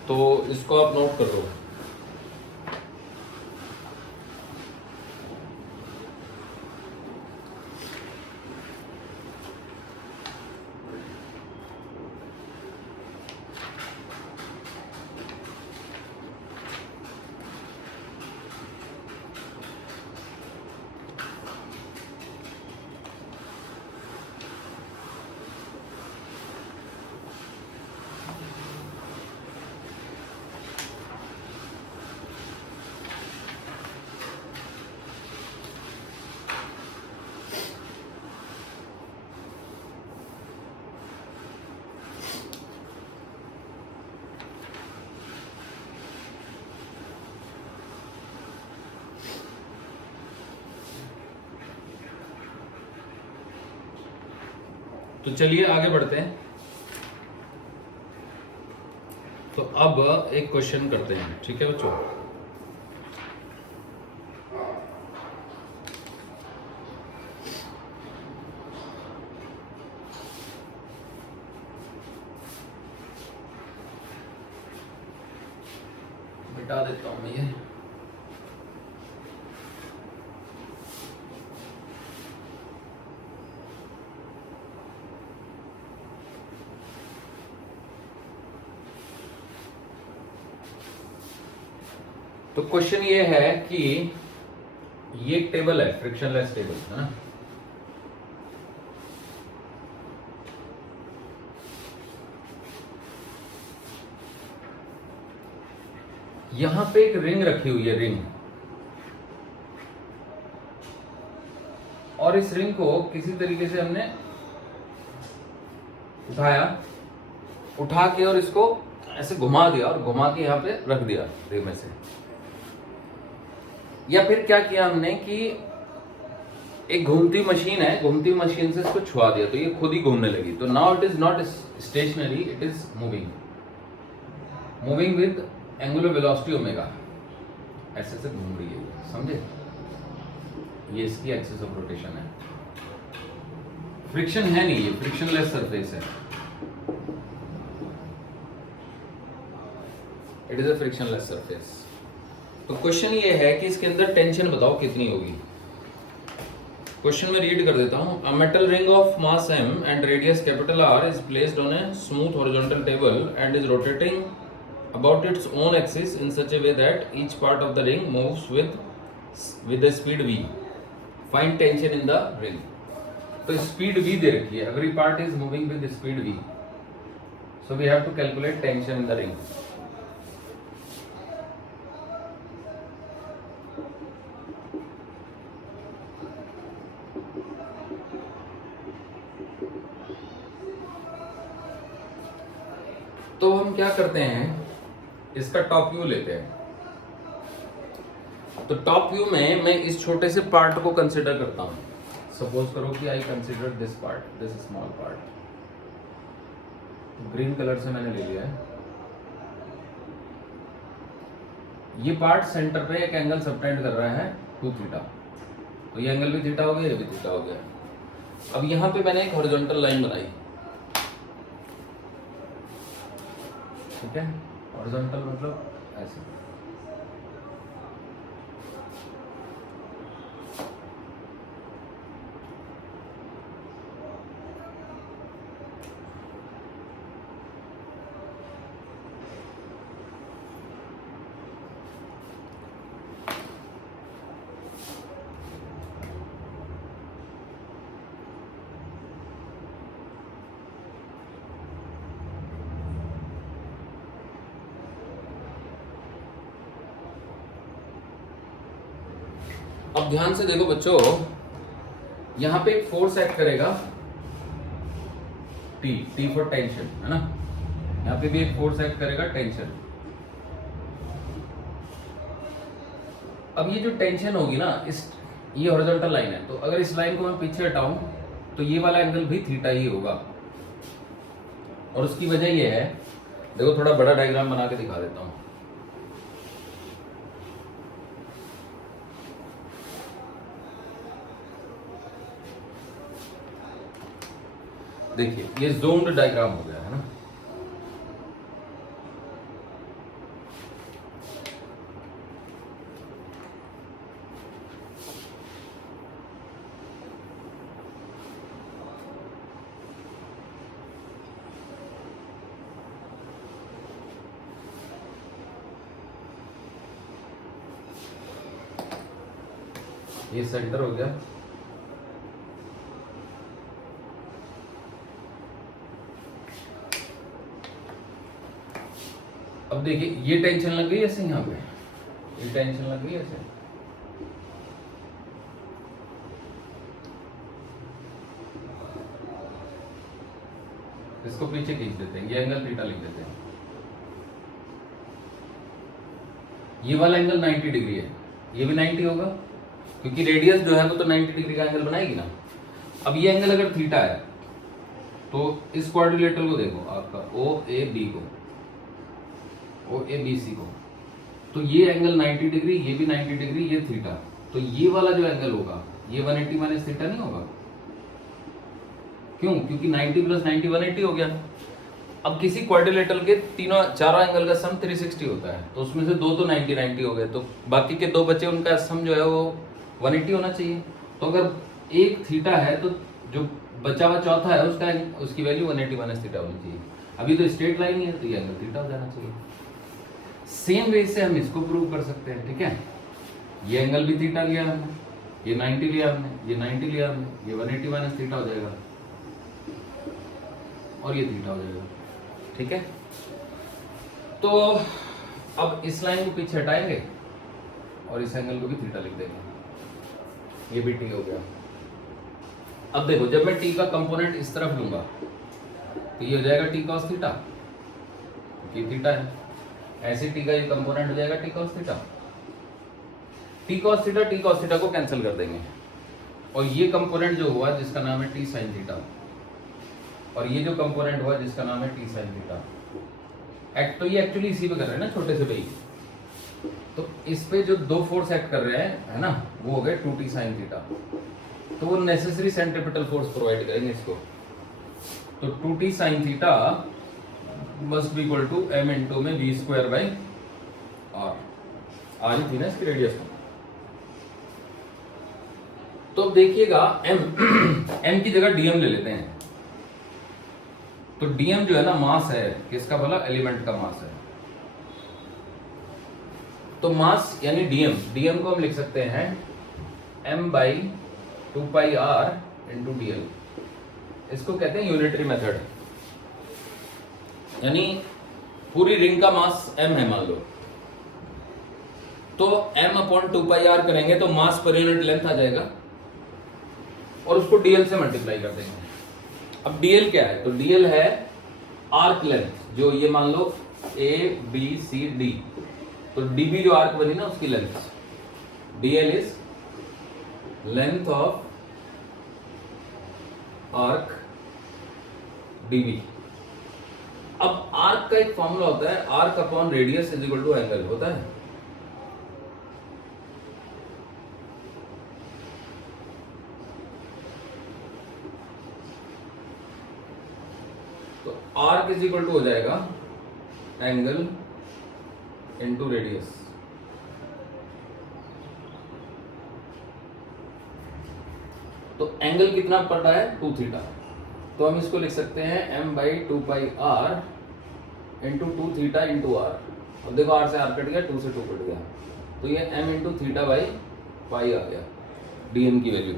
तो इसको आप नोट कर लो। तो चलिए आगे बढ़ते हैं। तो अब एक क्वेश्चन करते हैं। ठीक है बच्चों, मिटा देता हूं मैं ये। तो क्वेश्चन ये है कि ये एक टेबल है, फ्रिक्शनलेस टेबल है ना। यहां पे एक रिंग रखी हुई है, रिंग, और इस रिंग को किसी तरीके से हमने उठा के और इसको ऐसे घुमा दिया और घुमा के यहाँ पे रख दिया रिंग में से। या फिर क्या किया हमने कि एक घूमती मशीन है, घूमती मशीन से इसको छुआ दिया तो ये खुद ही घूमने लगी। तो now it is not stationary, it is moving with angular velocity omega, ऐसे से घूम रही है, समझे? ये इसकी एक्सिस ऑफ रोटेशन है। फ्रिक्शन है नहीं, ये फ्रिक्शनलेस सरफेस है, it is a frictionless surface. तो क्वेश्चन ये है कि इसके अंदर टेंशन बताओ कितनी होगी। क्वेश्चन में रीड कर देता हूं। A metal ring of mass m and radius capital R is placed on a smooth horizontal table and is rotating about its own axis in such a way that each part of the ring moves with a speed v. Find tension in the ring. तो speed v दे रखी है, every part is moving with speed v, so we have to calculate tension in the ring. तो हम क्या करते हैं, इसका top view लेते हैं। तो टॉप व्यू में मैं इस छोटे से पार्ट को कंसीडर करता हूं। सपोज करो कि I consider this part, this small part, green colour से मैंने ले लिया है। ये पार्ट सेंटर पे एक एंगल सबटेंड कर रहा है 2 थीटा, तो ये एंगल भी थीटा हो गया, ये भी थीटा हो गया। अब यहां पे मैंने एक हॉरिजॉन्टल लाइन बनाई, ठीक है? हॉरिजॉन्टल मतलब ऐसे। अब ध्यान से देखो बच्चों, यहां पे एक फोर्स एक्ट करेगा टी फॉर टेंशन, है ना? यहां पे भी एक फोर्स एक्ट करेगा टेंशन। अब ये जो टेंशन होगी ना, ये हॉरिजॉन्टल लाइन है, तो अगर इस लाइन को मैं पीछे हटाऊं तो ये वाला एंगल भी थीटा ही होगा। और उसकी वजह ये है, देखो थोड़ा बड़ा डायग्राम बना के दिखा देता हूं। देखिए ये ज़ूम्ड डायग्राम हो गया है ना। ये सेंटर हो गया। अब देखिए ये टेंशन लग गई ऐसे, यहाँ पे ये टेंशन लग गई ऐसे, इसको पीछे खींच देते हैं, ये एंगल थीटा लिख देते हैं। ये वाला एंगल 90 डिग्री है, ये भी 90 होगा, क्योंकि रेडियस जो है वो तो 90 डिग्री का एंगल बनाएगी ना। अब ये एंगल अगर थीटा है तो इस क्वाड्रिलेटरल को देखो, आपका OAB को, OABC को, तो ये एंगल 90 डिग्री, ये भी 90 डिग्री, ये थीटा, तो ये वाला जो एंगल होगा ये 180 माइनस थीटा नहीं होगा। क्यों? क्योंकि 90 प्लस 90 180 हो गया। अब किसी क्वाड्रिलेटरल के चारों एंगल का सम 360 होता है, तो उसमें से दो तो 90 90 हो गए, तो बाकी के दो बचे, उनका सम जो है वो 180 होना चाहिए। तो अगर एक थीटा है तो जो बचा हुआ चौथा है उसकी वैल्यू 180 माइनस थीटा होनी चाहिए। अभी तो स्ट्रेट लाइन ही है, तो ये एंगल थीटा हो जाना चाहिए। सेम वे से हम इसको प्रूव कर सकते हैं, ठीक है? ये एंगल भी थीटा लिया हमने, ये 90 लिया हमने, ये 90 लिया हमने, ये 180 माइनस थीटा हो जाएगा और ये थीटा हो जाएगा, ठीक है? तो अब इस लाइन को पीछे हटाएंगे और इस एंगल को भी थीटा लिख देंगे, ये भी टी हो गया। अब देखो जब मैं टी का कंपोनेंट इस तरफ लूंगा तो ये हो जाएगा टी कॉस थीटा, क्योंकि थीटा है। ऐसे टी का ये कंपोनेंट हो जाएगा T cos theta. T cos theta को कैंसिल कर देंगे और ये कंपोनेंट जो हुआ जिसका नाम है टी साइन थीटा, और ये जो कंपोनेंट हुआ जिसका नाम है टी साइन थीटा। तो ये एक्चुअली इसी पे कर रहे हैं ना, छोटे से पे ही। तो इस पे जो दो फोर्स एक्ट कर रहे हैं है ना, वो हो गए 2t sin थीटा। तो वो नेसेसरी सेंट्रीपिटल फोर्स प्रोवाइड करेंगे इसको। तो 2t sin theta must be equal to m into में v square by r। r ही थी ना इसकी रेडियस में। तो अब देखिएगा m की जगह dm ले लेते हैं। तो dm जो है ना मास है, किसका बोला, एलिमेंट का मास है। तो मास यानी dm को हम लिख सकते हैं m by 2 pi r into dl। इसको कहते हैं यूनिटरी मेथड, यानी पूरी रिंग का मास m है मान लो, तो m अपॉन 2 पाई r करेंगे तो मास पर यूनिट लेंथ आ जाएगा और उसको dl से मल्टीप्लाई कर देंगे। अब dl क्या है, तो dl है आर्क लेंथ, जो ये मान लो a b c d, तो db जो आर्क बनी ना उसकी length. dl is length of arc db। अब आर्क का एक फॉर्मूला होता है, arc upon radius is equal to angle होता है। तो आर्क इज इक्वल टू हो जाएगा एंगल इनटू रेडियस। तो एंगल कितना पड़ रहा है, 2 थीटा। तो हम इसको लिख सकते हैं m by 2 pi r into 2 theta into r। अब देखो r से r कट गया, 2 से 2 कट गया, तो ये m into theta by pi आ गया dm की वैल्यू।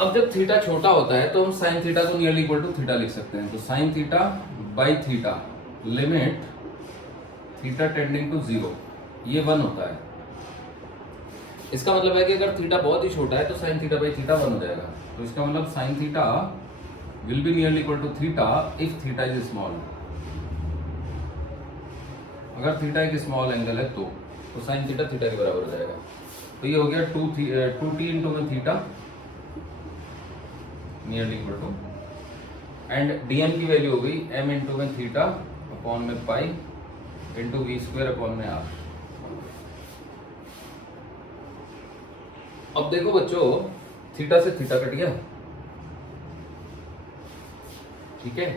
अब जब थीटा छोटा होता है तो हम साइन थीटा को नियरली इक्वल टू थीटा लिख सकते हैं। तो sine theta by theta limit theta tending to 0, ये 1 होता है। इसका मतलब है कि अगर थीटा बहुत ही छोटा है तो साइन थीटा बाई थीटा 1 हो जाएगा। तो इसका मतलब sine theta will be nearly equal to theta if theta is small. अगर थीटा एक स्मॉल एंगल है तो साइन थीटा थीटा के बराबर हो जाएगा। तो ये हो गया 2t इंटू में theta nearly equal to, and dm की वैल्यू हो गई m इंटू में थीटा अपॉन में pi into v square upon में r। अब देखो बच्चों, थीटा से थीटा कट गया, ठीक है।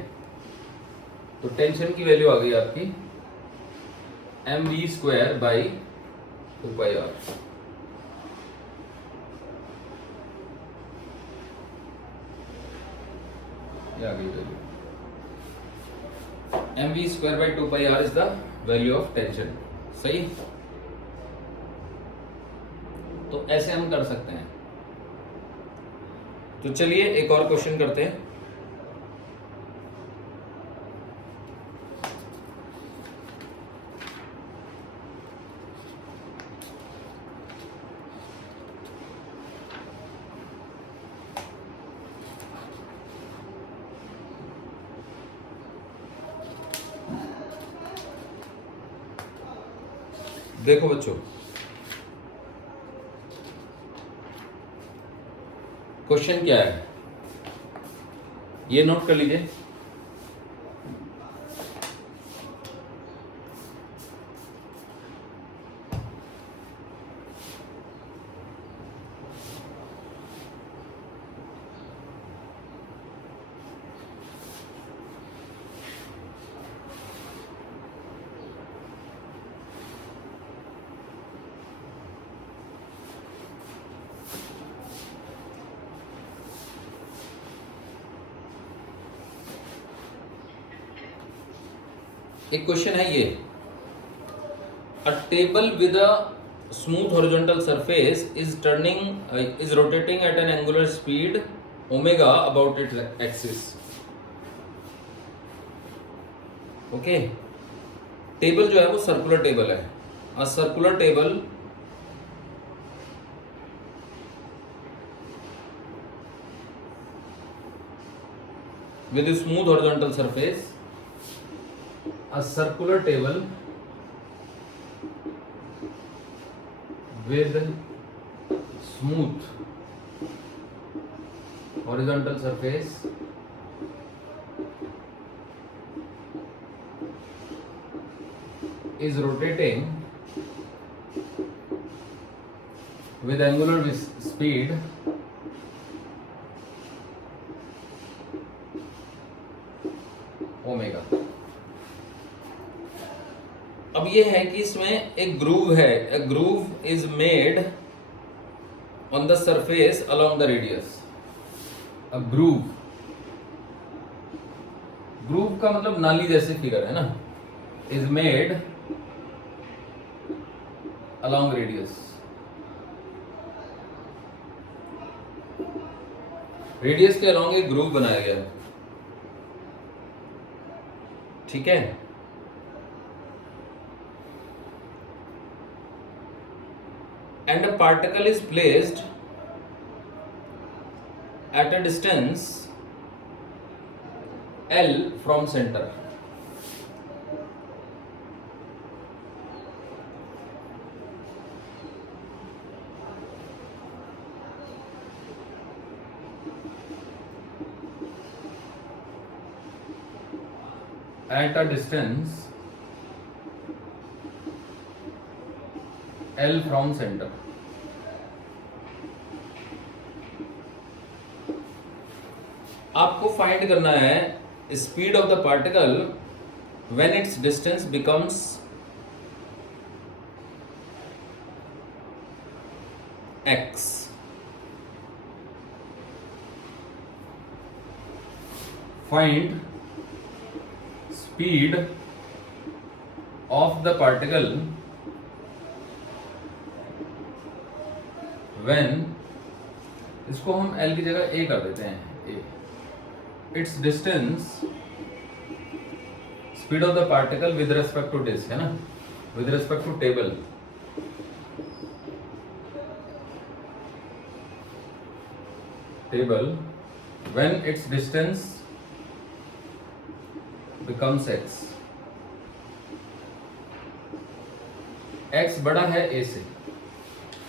तो टेंशन की वैल्यू आ गई आपकी m we square by 2 pi r। ये आ गई value m we square by 2 pi r is the value of tension. सही, तो ऐसे हम कर सकते हैं। तो चलिए एक और क्वेश्चन करते हैं। देखो बच्चों, क्वेश्चन क्या है ये नोट कर लीजिए। एक क्वेश्चन है ये, अ table with a smooth horizontal surface is rotating at N angular speed omega about its axis. Okay, table जो है वो सर्कुलर टेबल है। A circular table with a smooth horizontal surface, a circular table with smooth horizontal surface is rotating with angular speed omega. अब ये है कि इसमें एक ग्रूव है, a groove is made on the surface along the radius. A groove, groove का मतलब नाली जैसे फिगर है ना, is made along radius. Radius के अलोंग एक ग्रूव बनाया गया है, ठीक है। And a particle is placed at a distance L from centre. At a distance L from center। आपको फाइंड करना है speed of the particle when it's distance becomes x। Find speed of the particle when, इसको हम L की जगह A कर देते हैं, A it's distance, speed of the particle with respect to disc है ना, with respect to table. Table when it's distance becomes x। x बड़ा है a से,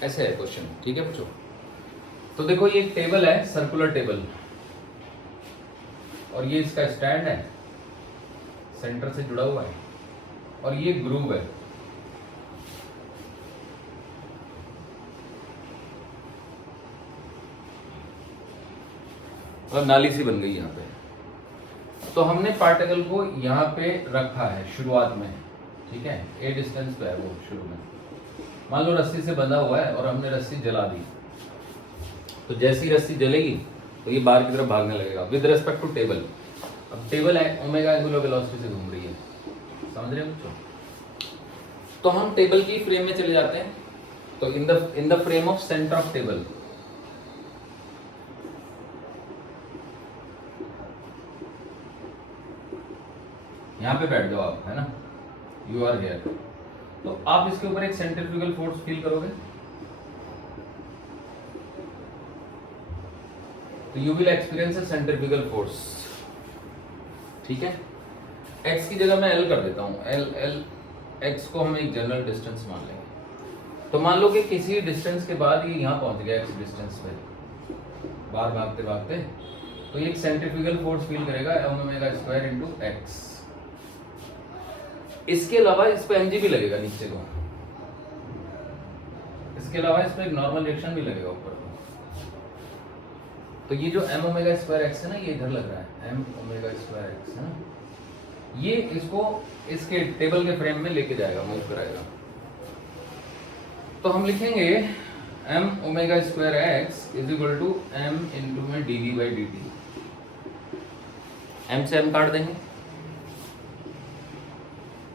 ऐसे है क्वेश्चन, ठीक है बच्चों। तो देखो ये एक टेबल है, सर्कुलर टेबल, और ये इसका स्टैंड है, सेंटर से जुड़ा हुआ है, और ये ग्रूव है। और नाली सी बन गई यहाँ पे। तो हमने पार्टिकल को यहाँ पे रखा है शुरुआत में, ठीक है, ए डिस्टेंस पे है वो शुरू में। मान लो रस्सी से बंधा हुआ है और हमने रस्सी जला दी, तो जैसी रस्सी जलेगी तो ये बाहर की तरफ भागने लगेगा विद रेस्पेक्ट टू टेबल। अब टेबल है ओमेगा एंगुलर वेलोसिटी से घूम रही है, समझ रहे हो बच्चों। तो हम टेबल की फ्रेम में चले जाते हैं। तो in the frame of centre of table, यहाँ पे बैठ जाओ आप, है ना, यू आर हियर। तो आप इसके ऊपर एक सेंट्रीफ्यूगल फोर्स फील करोगे, तो you will experience a centrifugal force, ठीक है। x की जगह मैं l कर देता हूँ, l x को हम एक जनरल डिस्टेंस मान लेंगे। तो मान लो कि किसी डिस्टेंस के बाद ये यहाँ पहुंच गया x डिस्टेंस पे, बाहर भागते भागते, तो ये एक सेंट्रीफ्यूगल फोर्स फील करेगा m² इंटू x। इसके अलावा इस पे mg भी लगेगा नीचे को, इसके अलावा इस पे एक नॉर्मल रिएक्शन भी लगेगा ऊपर को। तो ये जो m²x है ना, ये इधर लग रहा है m²x है ना, ये इसको इसके टेबल के फ्रेम में लेके जाएगा, मूव कराएगा। तो हम लिखेंगे m²x is equal to m into में dv/dt। m से m काट देंगे,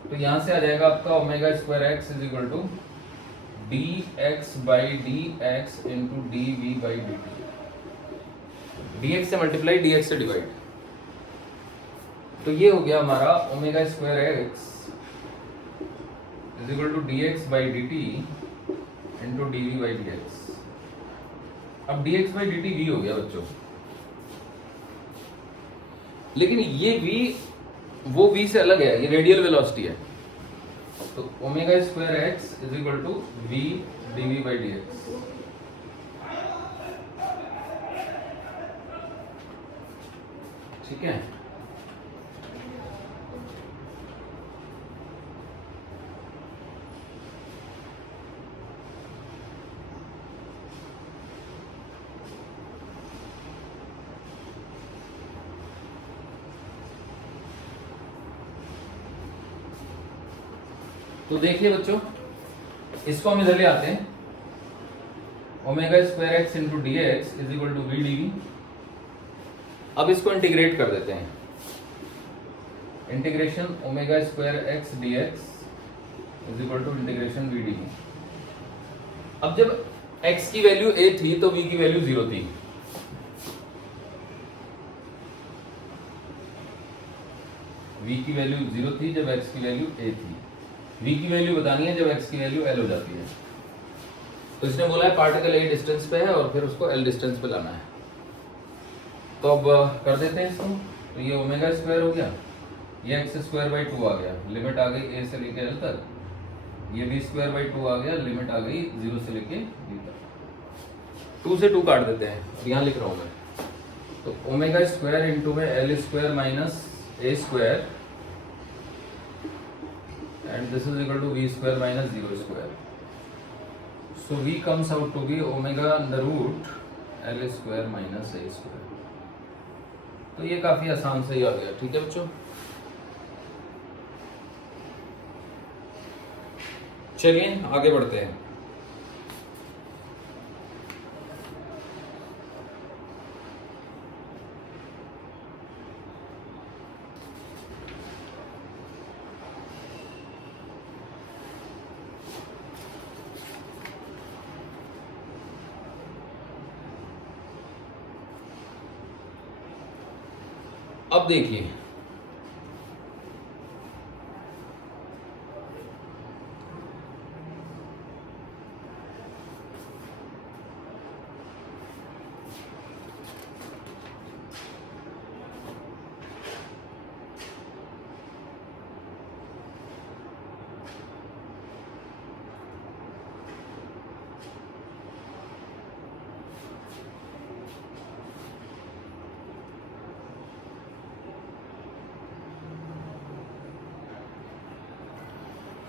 तो यहां से आ जाएगा आपका ω²x is equal to dx/dx into dv/dt। dx से मल्टीप्लाई, dx से डिवाइड। तो ये हो गया हमारा ω²x is equal to dx by dt into dv by dx। अब dx बाई dt v हो गया बच्चों, लेकिन ये v वो v से अलग है, ये रेडियल वेलोसिटी है। तो omega square x is equal to v dv by dx। ठीक है, तो देखिए बच्चों, इसको हम इधर ले आते हैं। Omega square x into d x is equal to v d v. अब इसको इंटीग्रेट कर देते हैं। Integration omega square x d x is equal to integration v d v. अब जब x की वैल्यू a थी तो v की वैल्यू 0 थी। v की वैल्यू 0 थी जब x की वैल्यू a थी। v की वैल्यू बतानी है जब x की वैल्यू l हो जाती है। तो इसने बोला है पार्टिकल a डिस्टेंस पे है और फिर उसको l डिस्टेंस पे लाना है। तो अब कर देते हैं इसको। तो ये ओमेगा स्क्वायर हो गया, ये एक्स स्क्वायर बाई 2 आ गया, लिमिट आ गई a से लेके l तक। ये b स्क्वायर बाई 2 आ गया, लिमिट आ गई 0 से लेके b तक। 2 से 2 काट देते हैं, यहाँ लिख रहा हूँ मैं। तो ओमेगा स्क्वायर इंटू में l square minus a square and this is equal to v square minus 0 square. So v comes out to be omega under root l square minus a square. तो ये काफी आसान से ही आ गया। ठीक है बच्चों, चलिए आगे बढ़ते हैं। अब देखिए,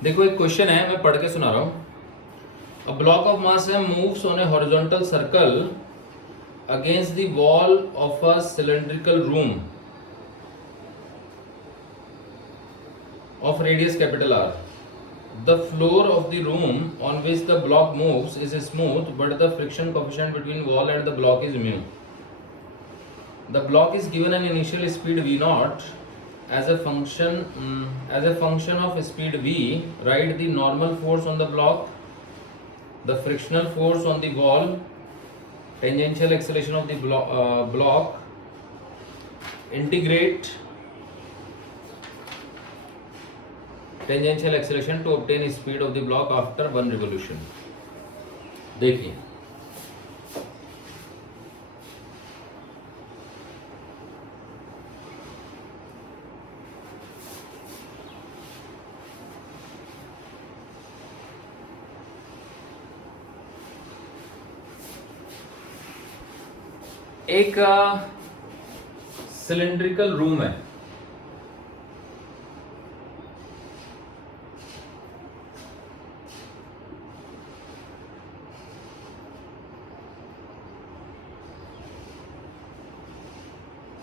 देखो एक क्वेश्चन है, मैं पढ़ के सुना रहा हूं। A block of mass m moves on a horizontal circle against the wall of a cylindrical room of radius capital R. The floor of the room on which the block moves is smooth, but the friction coefficient between wall and the block is mu. The block is given an initial speed v naught. As a function of speed v, write the normal force on the block, the frictional force on the wall, tangential acceleration of the block, integrate tangential acceleration to obtain speed of the block after 1 revolution. देखिए, एक cylindrical room है।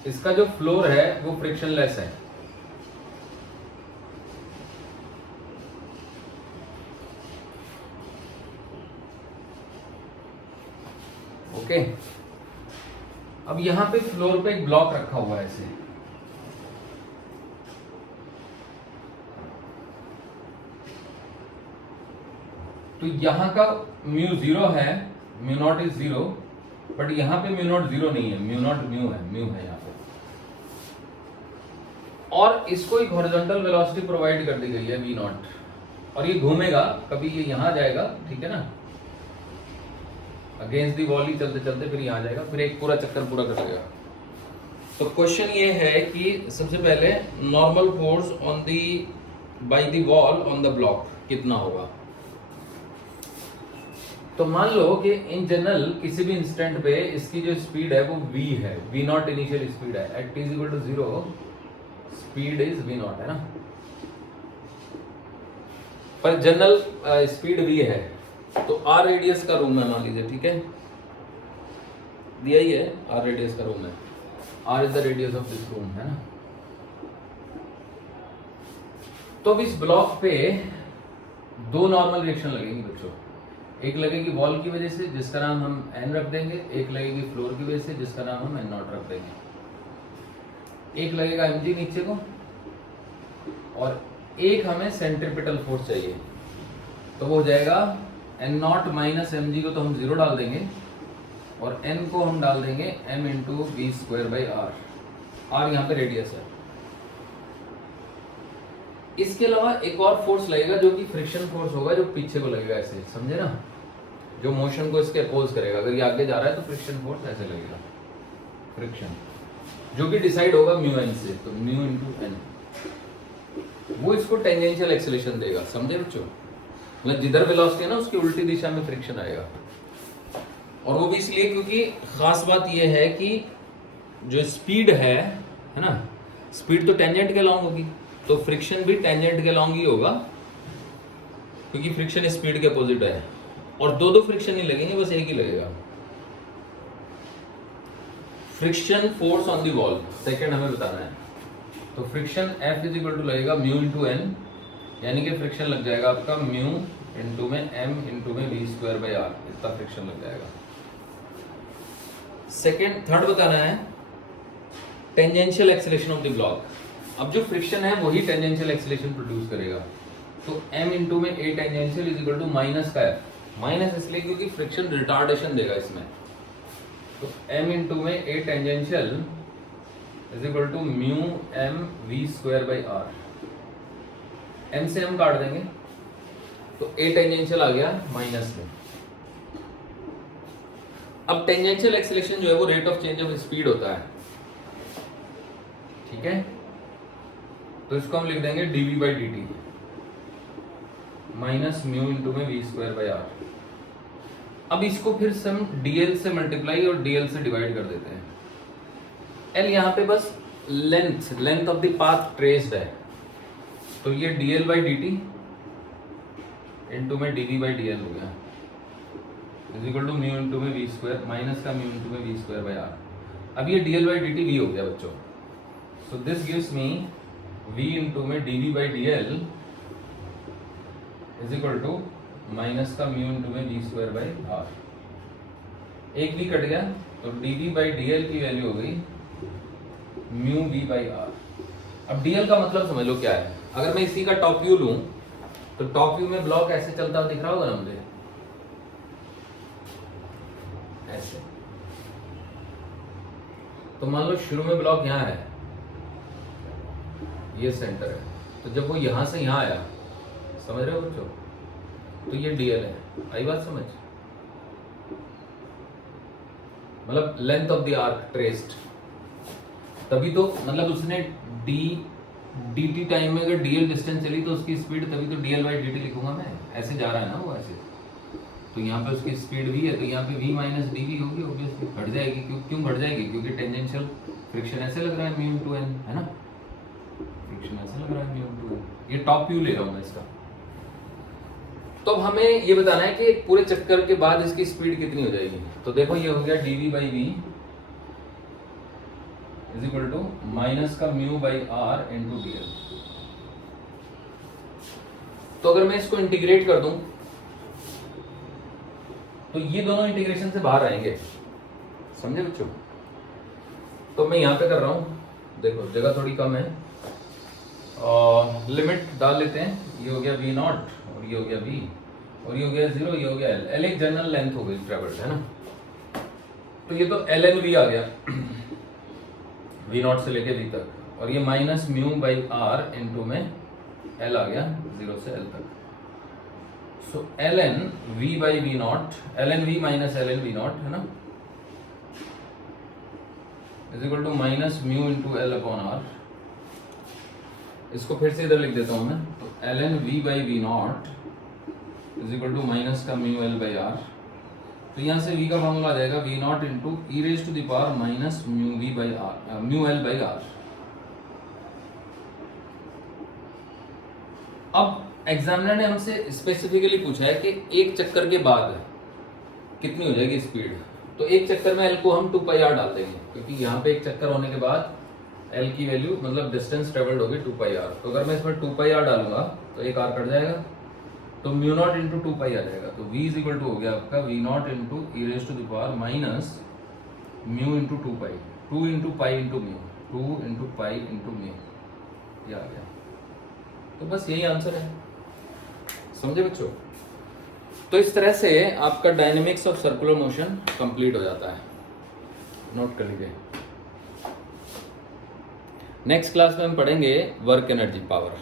इसका जो floor है वो frictionless है। Okay, अब यहां पे फ्लोर पे एक ब्लॉक रखा हुआ है ऐसे। तो यहां का म्यू 0 है, म्यू नॉट इज 0, बट यहां पे म्यू नॉट 0 नहीं है, म्यू नॉट म्यू है यहां पे। और इसको एक हॉरिजॉन्टल वेलोसिटी प्रोवाइड कर दी गई है v नॉट, और ये घूमेगा, कभी ये यहाँ जाएगा, ठीक है ना, अगेंस्ट दी वॉल ही चलते चलते फिर यहाँ जाएगा, फिर एक पूरा चक्कर पूरा कर देगा। तो क्वेश्चन ये है कि सबसे पहले normal force on the by the wall on the block कितना होगा। तो मान लो कि इन जनरल किसी भी इंस्टेंट पे इसकी जो स्पीड है वो v है, v नॉट इनिशियल स्पीड है, at t equal to 0 speed is v not, है ना, पर जनरल स्पीड v है। तो r रेडियस का रूम है मान लीजिए, ठीक है, दिया ही है r रेडियस का रूम है, r is the radius of this room, है ना। तो अब इस ब्लॉक पे दो नॉर्मल रिएक्शन लगेंगी बच्चों, एक लगेगी वॉल की वजह से जिसका नाम हम n रख देंगे, एक लगेगी फ्लोर की वजह से जिसका नाम हम n नॉट रख देंगे। एक लगेगा mg नीचे को और एक हमें सेंट्रीपिटल फोर्स चाहिए, तो वो हो जाएगा n नॉट माइनस mg को तो हम 0 डाल देंगे और n को हम डाल देंगे m into v square by r, r यहाँ पे रेडियस है। इसके अलावा एक और फोर्स लगेगा जो कि फ्रिक्शन फोर्स होगा, जो पीछे को लगेगा ऐसे, समझे ना, जो मोशन को इसके अपोज करेगा। अगर ये आगे जा रहा है तो फ्रिक्शन फोर्स ऐसे लगेगा, फ्रिक्शन, जो कि डिसाइड होगा म्यू एन से, तो म्यू इंटू एन, वो इसको टेंजेंशियल एक्सेलरेशन देगा, समझे बच्चों, मतलब जिधर वेलोसिटी है ना उसकी उल्टी दिशा में फ्रिक्शन आएगा। और वो भी इसलिए क्योंकि खास बात ये है कि जो स्पीड है ना, स्पीड तो टेंजेंट के अलॉन्ग होगी, तो फ्रिक्शन भी टेंजेंट के अलॉन्ग ही होगा, क्योंकि फ्रिक्शन स्पीड के अपोजिट है। और दो फ्रिक्शन नहीं लगेंगे, बस एक ही लगेगा। Friction force on the wall second हमें बताना है, तो friction F is equal to लगेगा म्यू इंटू एन, यानी कि फ्रिक्शन लग जाएगा आपका म्यू इंटू में m इंटू में वी स्क्वायर बाई आर, इतना फ्रिक्शन लग जाएगा। थर्ड बताना है tangential acceleration of the block. अब जो फ्रिक्शन है वही टेंजेंशियल एक्सेलरेशन प्रोड्यूस करेगा, तो m इंटू में a tangential is equal to minus का f, माइनस इसलिए क्योंकि फ्रिक्शन रिटार्डेशन देगा इसमें, तो m इंटू में a tangential is equal to mu m v square by r, m से m काट देंगे तो a टेंजेंशियल आ गया माइनस में। अब टेंजेंशियल एक्सेलरेशन जो है वो rate of change of speed होता है, ठीक है, तो इसको हम लिख देंगे dv by dt minus mu into में वी स्क्वायर बाई आर। अब इसको फिर से हम dl से मल्टीप्लाई और dl से डिवाइड कर देते हैं। l यहाँ पे बस length of the path traced है, तो ये dl बाई dt इंटू में dv बाई dl हो गया, is equal to mu into में वी स्क्वायर, माइनस का म्यू इंटू में वी स्क्वायर बाई आर। अब ये dl बाई dt v हो गया बच्चों, so this gives me v into में dv by dl is equal to minus का म्यू इंटू में वी स्क्वायर बाई आर। एक भी कट गया तो dv बाई dl की वैल्यू हो गई म्यू v बाई आर। अब dl का मतलब समझ लो क्या है। अगर मैं इसी का टॉप व्यू लूं तो टॉप व्यू में ब्लॉक ऐसे चलता हुआ दिख रहा होगा ना मुझे, ऐसे। तो मान लो शुरू में ब्लॉक यहाँ है, ये सेंटर है, तो जब वो यहां से यहां आया, समझ रहे हो बच्चों, तो ये dl है, आई बात समझ, मतलब length of the arc traced, तभी तो मतलब उसने dt टाइम में अगर dl डिस्टेंस चली तो उसकी स्पीड, तभी तो dl बाई dt लिखूंगा मैं, ऐसे जा रहा है ना वो ऐसे, तो यहाँ पे उसकी स्पीड v है, तो यहाँ पे v माइनस dv होगी, ऑब्वियसली घट जाएगी। क्यों घट जाएगी? क्योंकि टेंजेंशियल फ्रिक्शन ऐसे लग रहा है म्यू इंटू n, है ना, फ्रिक्शन ऐसे लग रहा है म्यू इंटू n। ये टॉप व्यू ले रहा हूँ मैं इसका। तो अब हमें ये बताना है कि पूरे चक्कर के बाद इसकी स्पीड कितनी हो जाएगी। तो देखो ये हो गया dv by v is equal to minus का mu by are into dl। तो अगर मैं इसको इंटीग्रेट कर दूं तो ये दोनों इंटीग्रेशन से बाहर आएंगे, समझे बच्चों। तो मैं यहां पे कर रहा हूं, देखो जगह थोड़ी कम है, लिमिट डाल लेते हैं। ये हो गया v नॉट और ये हो गया v और ये हो गया 0, ये हो गया l एक जनरल लेंथ हो गई ट्रेवल्ड, है ना। तो ये तो ln v आ गया v नॉट से लेके v तक, और ये minus mu by are into में l आ गया 0 से l तक। So ln v by v not, ln v minus ln v not है ना, is equal to minus mu into l upon r. इसको फिर से इधर लिख देता हूं मैं, तो ln v by v not is equal to minus का म्यू एल बाई आर। तो यहां से v का फॉर्मूला आ जाएगा v not into E raise to the power minus mu v by r, mu l by r. अब examiner ने हमसे स्पेसिफिकली पूछा है कि एक चक्कर के बाद कितनी हो जाएगी स्पीड। तो एक चक्कर में एल को हम 2πr डाल देंगे, क्योंकि यहाँ पे एक चक्कर होने के बाद एल की वैल्यू मतलब डिस्टेंस ट्रेवल्ड होगी 2πr। तो अगर मैं इसमें 2πr डालूंगा तो एक आर कट जाएगा, तो म्यू नॉट इंटू 2π आ जाएगा। तो v इज इक्वल टू हो गया आपका v not into E raise to the power minus mu into 2π, 2 into pi into mu, 2 into pi into mu, ये आ गया। तो बस यही आंसर है, समझे बच्चों। तो इस तरह से आपका dynamics of circular motion complete हो जाता है, नोट कर लीजिए। नेक्स्ट क्लास में हम पढ़ेंगे वर्क एनर्जी पावर।